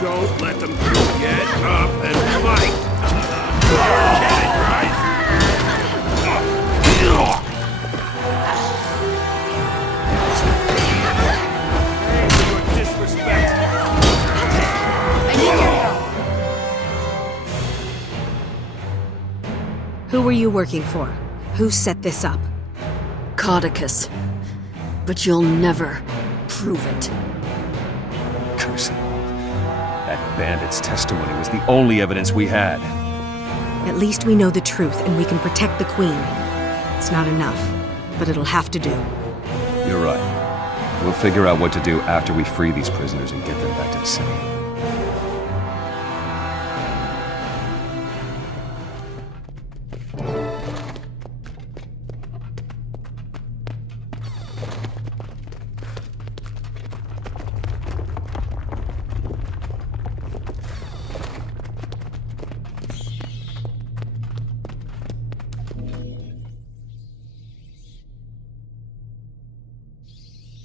Don't let them get up and fight. You're kidding, right? Hey, for your disrespect. I need your help. Who were you working for? Who set this up? Caudicus. But you'll never prove it. Curse it. That bandit's testimony was the only evidence we had. At least we know the truth and we can protect the Queen. It's not enough, but it'll have to do. You're right. We'll figure out what to do after we free these prisoners and get them back to the city.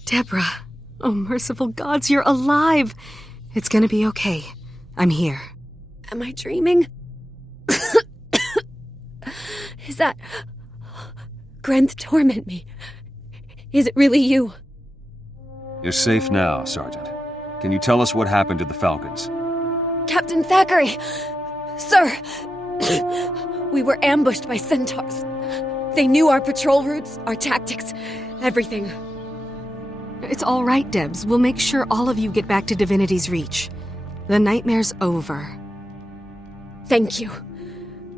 Deborah. Oh, merciful gods, you're alive. It's gonna be okay. I'm here. Am I dreaming? Is that... Grenth torment me. Is it really you? You're safe now, Sergeant. Can you tell us what happened to the Falcons? Captain Thackeray! Sir! We were ambushed by centaurs. They knew our patrol routes, our tactics, everything. It's all right, Debs. We'll make sure all of you get back to Divinity's Reach. The nightmare's over. Thank you.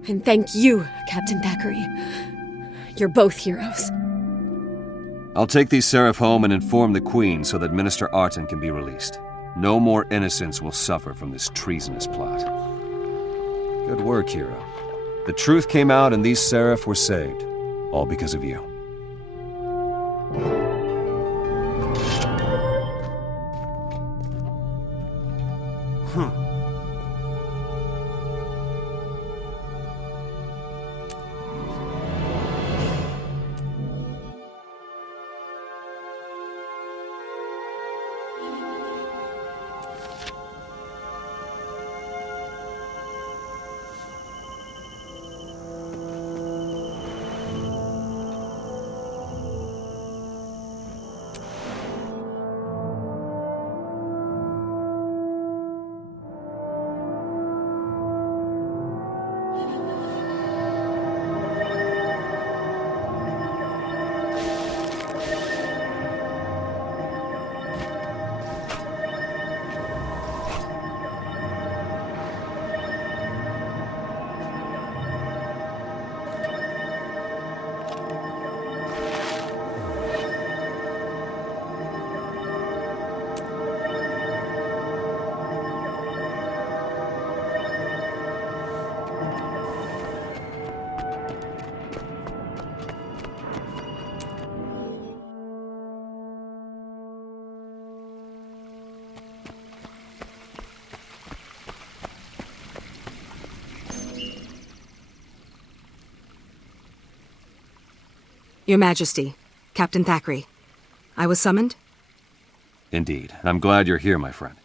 And thank you, Captain Thackeray. You're both heroes. I'll take these Seraph home and inform the Queen so that Minister Arten can be released. No more innocents will suffer from this treasonous plot. Good work, hero. The truth came out and these Seraph were saved. All because of you. Your Majesty, Captain Thackeray. I was summoned? Indeed. I'm glad you're here, my friend.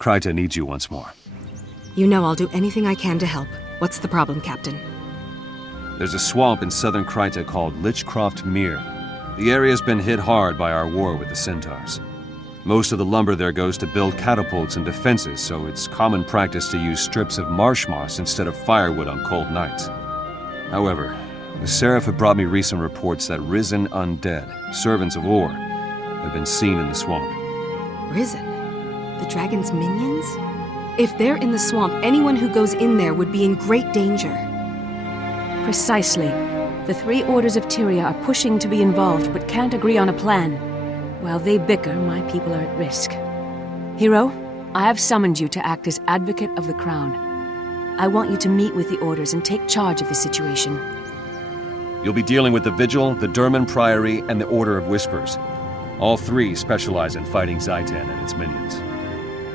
Kryta needs you once more. You know I'll do anything I can to help. What's the problem, Captain? There's a swamp in southern Kryta called Lichcroft Mere. The area's been hit hard by our war with the Centaurs. Most of the lumber there goes to build catapults and defenses, so it's common practice to use strips of marsh moss instead of firewood on cold nights. However, the Seraph have brought me recent reports that risen undead, servants of Or, have been seen in the swamp. Risen? The dragon's minions? If they're in the swamp, anyone who goes in there would be in great danger. Precisely. The three orders of Tyria are pushing to be involved, but can't agree on a plan. While they bicker, my people are at risk. Hero, I have summoned you to act as advocate of the crown. I want you to meet with the orders and take charge of the situation. You'll be dealing with the Vigil, the Durman Priory, and the Order of Whispers. All three specialize in fighting Zaitan and its minions.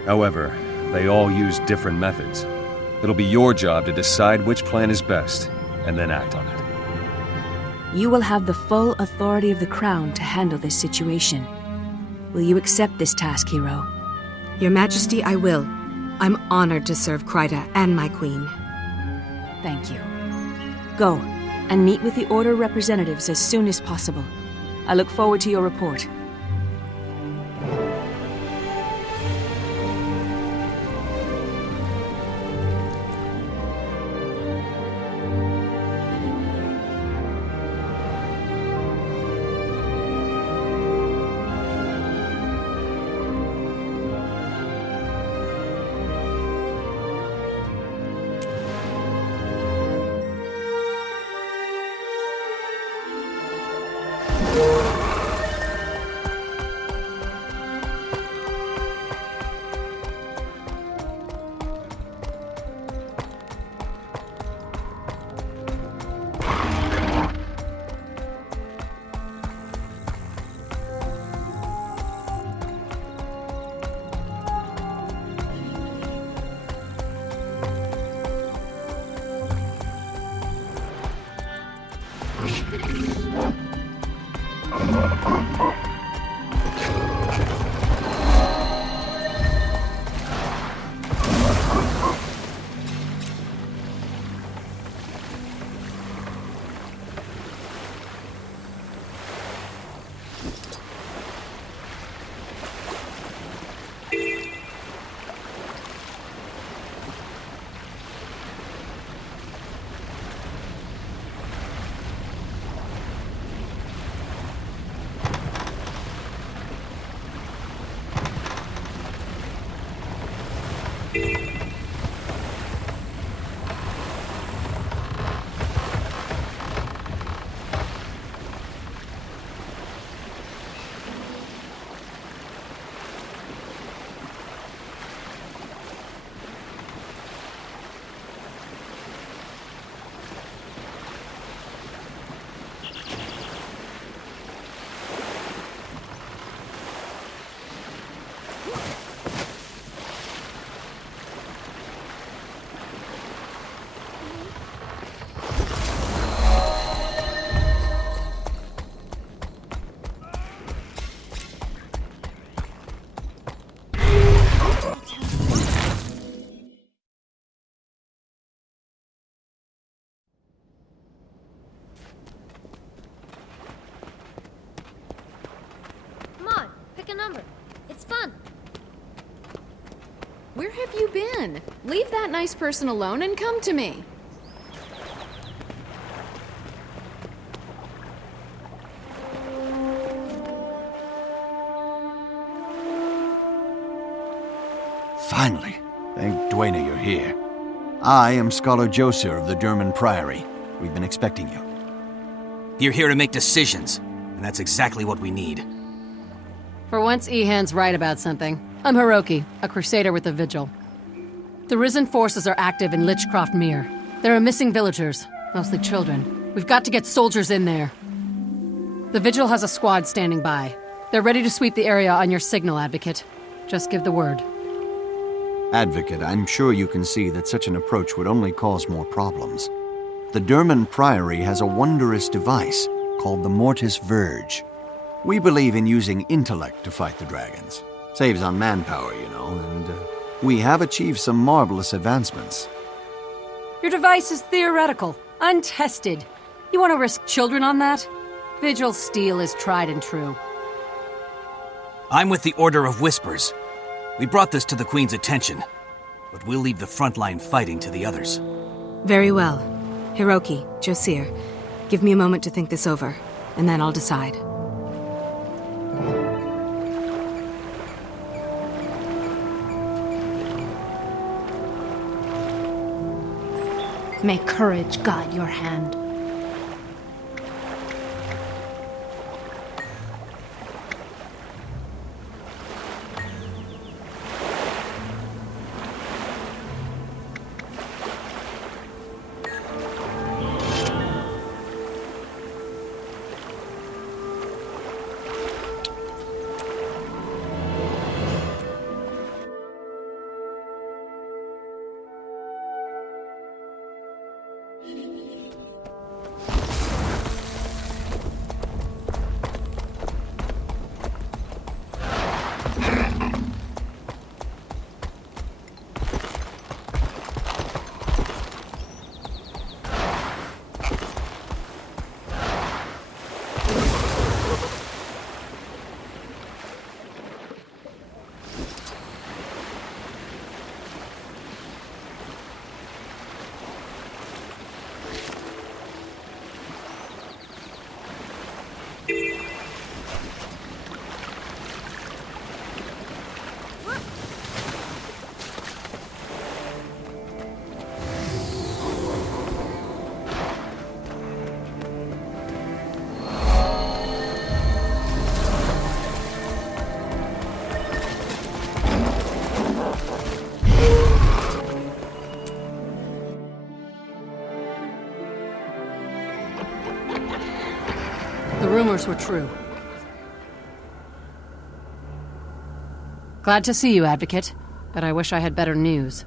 However, they all use different methods. It'll be your job to decide which plan is best, and then act on it. You will have the full authority of the crown to handle this situation. Will you accept this task, Hero? Your Majesty, I will. I'm honored to serve Kryta and my queen. Thank you. Go, and meet with the Order representatives as soon as possible. I look forward to your report. Where have you been? Leave that nice person alone and come to me. Finally. Thank Dwayne you're here. I am Scholar Joser of the Durman Priory. We've been expecting you. You're here to make decisions, and that's exactly what we need. For once, Ehan's right about something. I'm Hiroki, a crusader with the Vigil. The Risen forces are active in Lichcroft Mere. There are missing villagers, mostly children. We've got to get soldiers in there. The Vigil has a squad standing by. They're ready to sweep the area on your signal, Advocate. Just give the word. Advocate, I'm sure you can see that such an approach would only cause more problems. The Durman Priory has a wondrous device called the Mortis Verge. We believe in using intellect to fight the dragons. Saves on manpower, you know, and we have achieved some marvelous advancements. Your device is theoretical, untested. You want to risk children on that? Vigil steel is tried and true. I'm with the Order of Whispers. We brought this to the Queen's attention, but we'll leave the frontline fighting to the others. Very well. Hiroki, Josir, give me a moment to think this over, and then I'll decide. May courage guide your hand. The rumors were true. Glad to see you, Advocate, but I wish I had better news.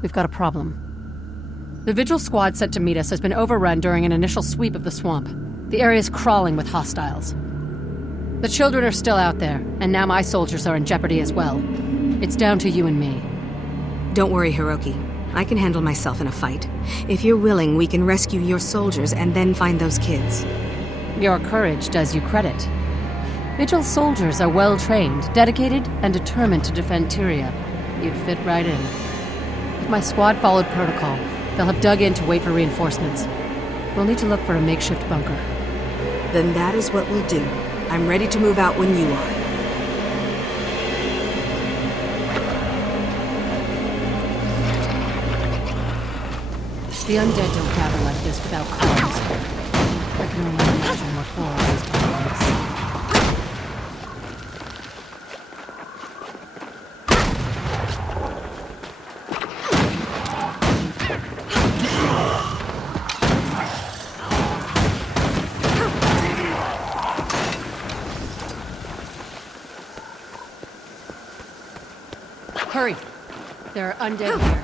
We've got a problem. The Vigil squad sent to meet us has been overrun during an initial sweep of the swamp. The area's crawling with hostiles. The children are still out there, and now my soldiers are in jeopardy as well. It's down to you and me. Don't worry, Hiroki. I can handle myself in a fight. If you're willing, we can rescue your soldiers and then find those kids. Your courage does you credit. Vigil soldiers are well-trained, dedicated, and determined to defend Tyria. You'd fit right in. If my squad followed protocol, they'll have dug in to wait for reinforcements. We'll need to look for a makeshift bunker. Then that is what we'll do. I'm ready to move out when you are. The undead don't gather like this without cause. I can only imagine what horror is behind this. Hurry! There are undead here.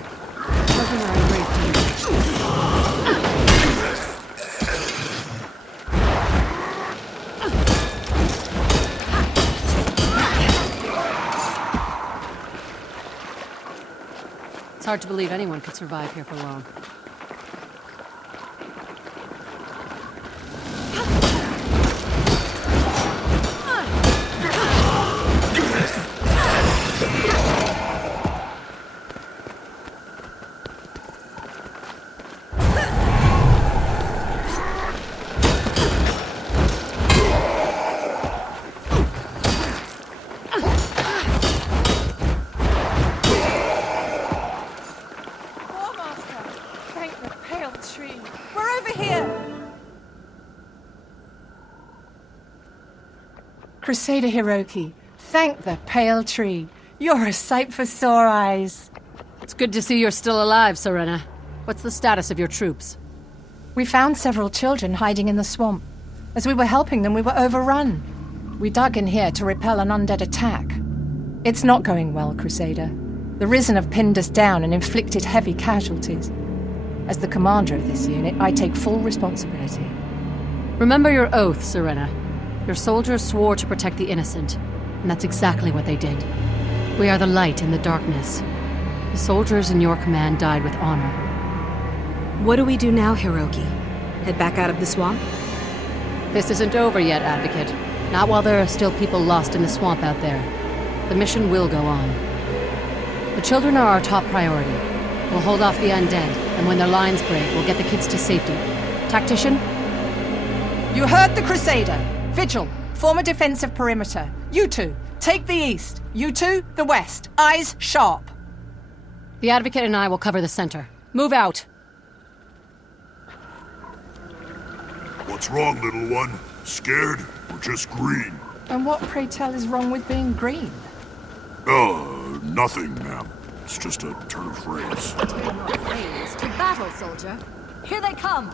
Children are in great danger. It's hard to believe anyone could survive here for long. Crusader Hiroki, thank the Pale Tree. You're a sight for sore eyes. It's good to see you're still alive, Serena. What's the status of your troops? We found several children hiding in the swamp. As we were helping them, we were overrun. We dug in here to repel an undead attack. It's not going well, Crusader. The Risen have pinned us down and inflicted heavy casualties. As the commander of this unit, I take full responsibility. Remember your oath, Serena. Your soldiers swore to protect the innocent, and that's exactly what they did. We are the light in the darkness. The soldiers in your command died with honor. What do we do now, Hiroki? Head back out of the swamp? This isn't over yet, Advocate. Not while there are still people lost in the swamp out there. The mission will go on. The children are our top priority. We'll hold off the undead, and when their lines break, we'll get the kids to safety. Tactician? You heard the Crusader. Vigil, form a defensive perimeter. You two, take the east. You two, the west. Eyes sharp. The Advocate and I will cover the center. Move out. What's wrong, little one? Scared or just green? And what, pray tell, is wrong with being green? Nothing, ma'am. It's just a turn of phrase. Turn of phrase to battle, soldier. Here they come.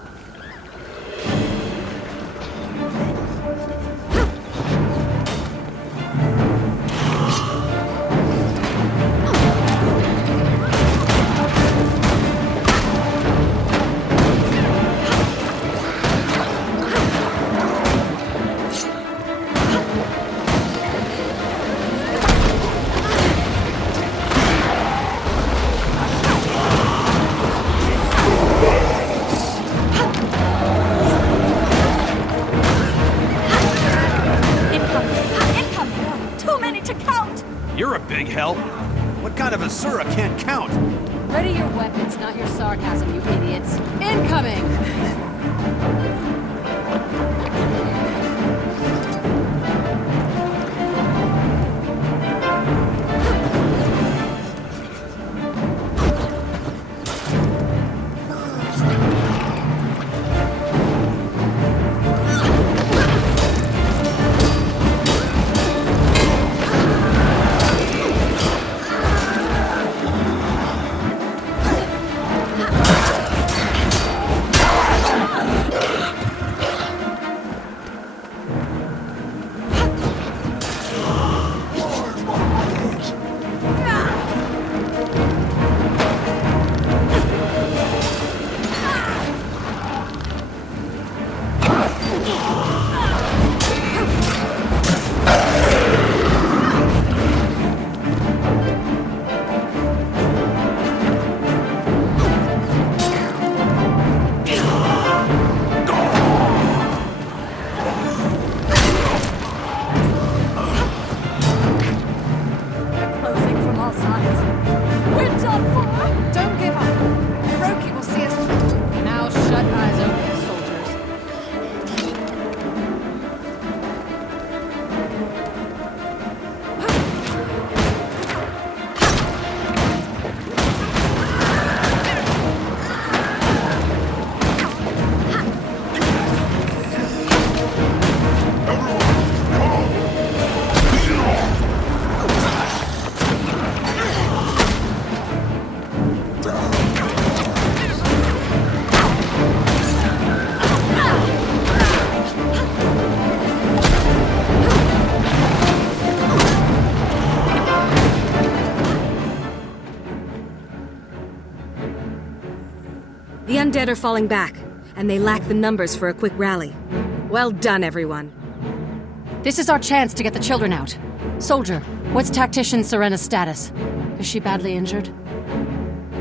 You're a big help. What kind of Asura can't count? Ready your weapons, not your sarcasm, you idiots. Incoming! The undead are falling back, and they lack the numbers for a quick rally. Well done, everyone. This is our chance to get the children out. Soldier, what's Tactician Serena's status? Is she badly injured?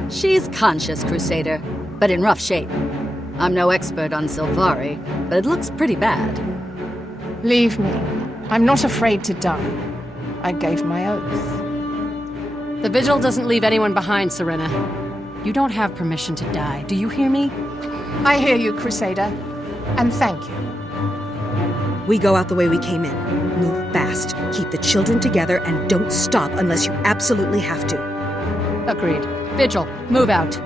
She's conscious, Crusader, but in rough shape. I'm no expert on Sylvari, but it looks pretty bad. Leave me. I'm not afraid to die. I gave my oath. The Vigil doesn't leave anyone behind, Serena. You don't have permission to die. Do you hear me? I hear you, Crusader. And thank you. We go out the way we came in. Move fast. Keep the children together and don't stop unless you absolutely have to. Agreed. Vigil, move out.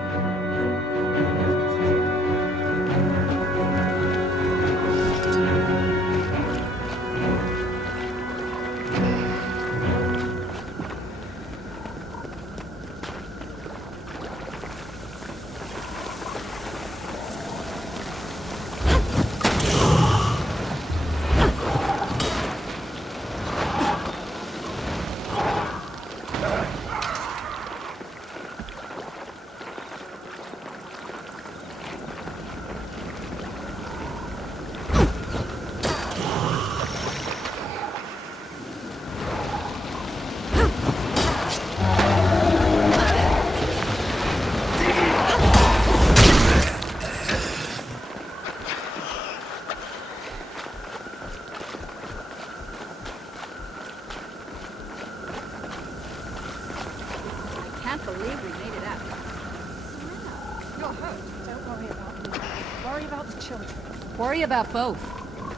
Don't worry about me. Worry about the children. Worry about both.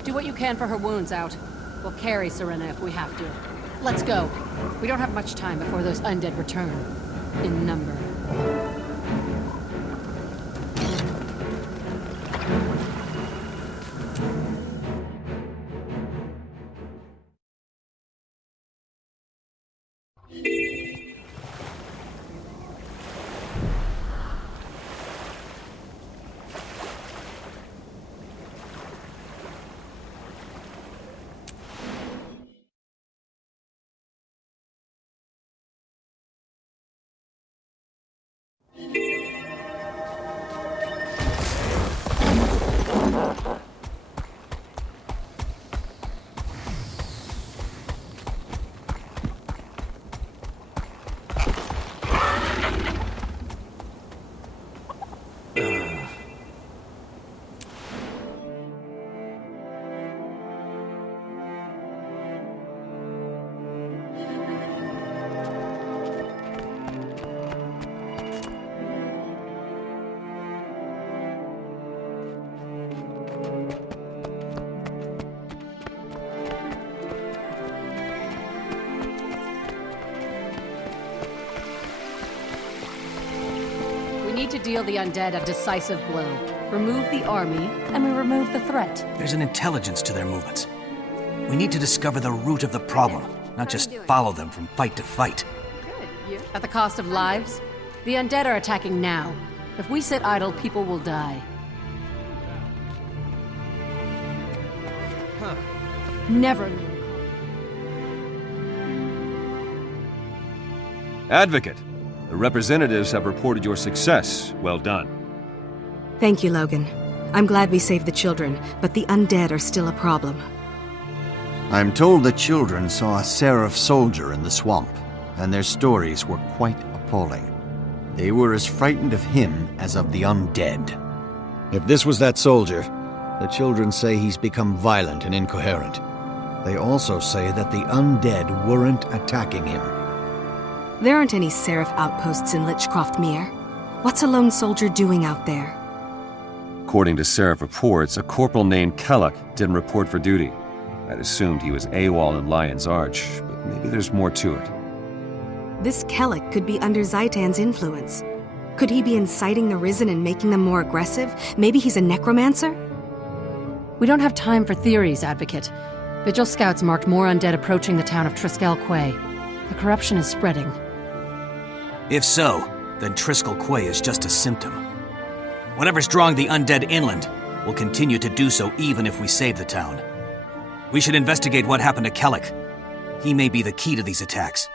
Do what you can for her wounds out. We'll carry Serena if we have to. Let's go. We don't have much time before those undead return. In number. We need to deal the undead a decisive blow. Remove the army, and we remove the threat. There's an intelligence to their movements. We need to discover the root of the problem, not just follow them from fight to fight. Good. You? At the cost of lives? The undead are attacking now. If we sit idle, people will die. Never. Advocate, the representatives have reported your success. Well done. Thank you, Logan. I'm glad we saved the children, but the undead are still a problem. I'm told the children saw a Seraph soldier in the swamp, and their stories were quite appalling. They were as frightened of him as of the undead. If this was that soldier, the children say he's become violent and incoherent. They also say that the undead weren't attacking him. There aren't any Seraph outposts in Lichcroft Mere. What's a lone soldier doing out there? According to Seraph reports, a corporal named Tolucc didn't report for duty. I'd assumed he was AWOL in Lion's Arch, but maybe there's more to it. This Tolucc could be under Zaitan's influence. Could he be inciting the Risen and making them more aggressive? Maybe he's a necromancer? We don't have time for theories, Advocate. Vigil scouts marked more undead approaching the town of Triskel Quay. The corruption is spreading. If so, then Triskel Quay is just a symptom. Whatever's drawing the undead inland will continue to do so even if we save the town. We should investigate what happened to Tolucc. He may be the key to these attacks.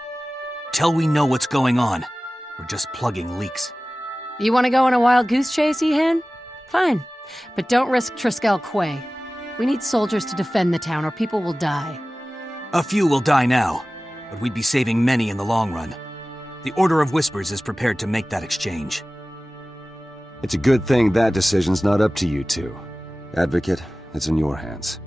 Till we know what's going on, we're just plugging leaks. You want to go on a wild goose chase, Ehan? Fine. But don't risk Triskel Quay. We need soldiers to defend the town or people will die. A few will die now, but we'd be saving many in the long run. The Order of Whispers is prepared to make that exchange. It's a good thing that decision's not up to you two. Advocate, it's in your hands.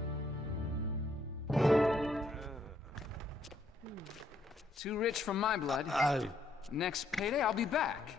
Too rich for my blood. Next payday, I'll be back.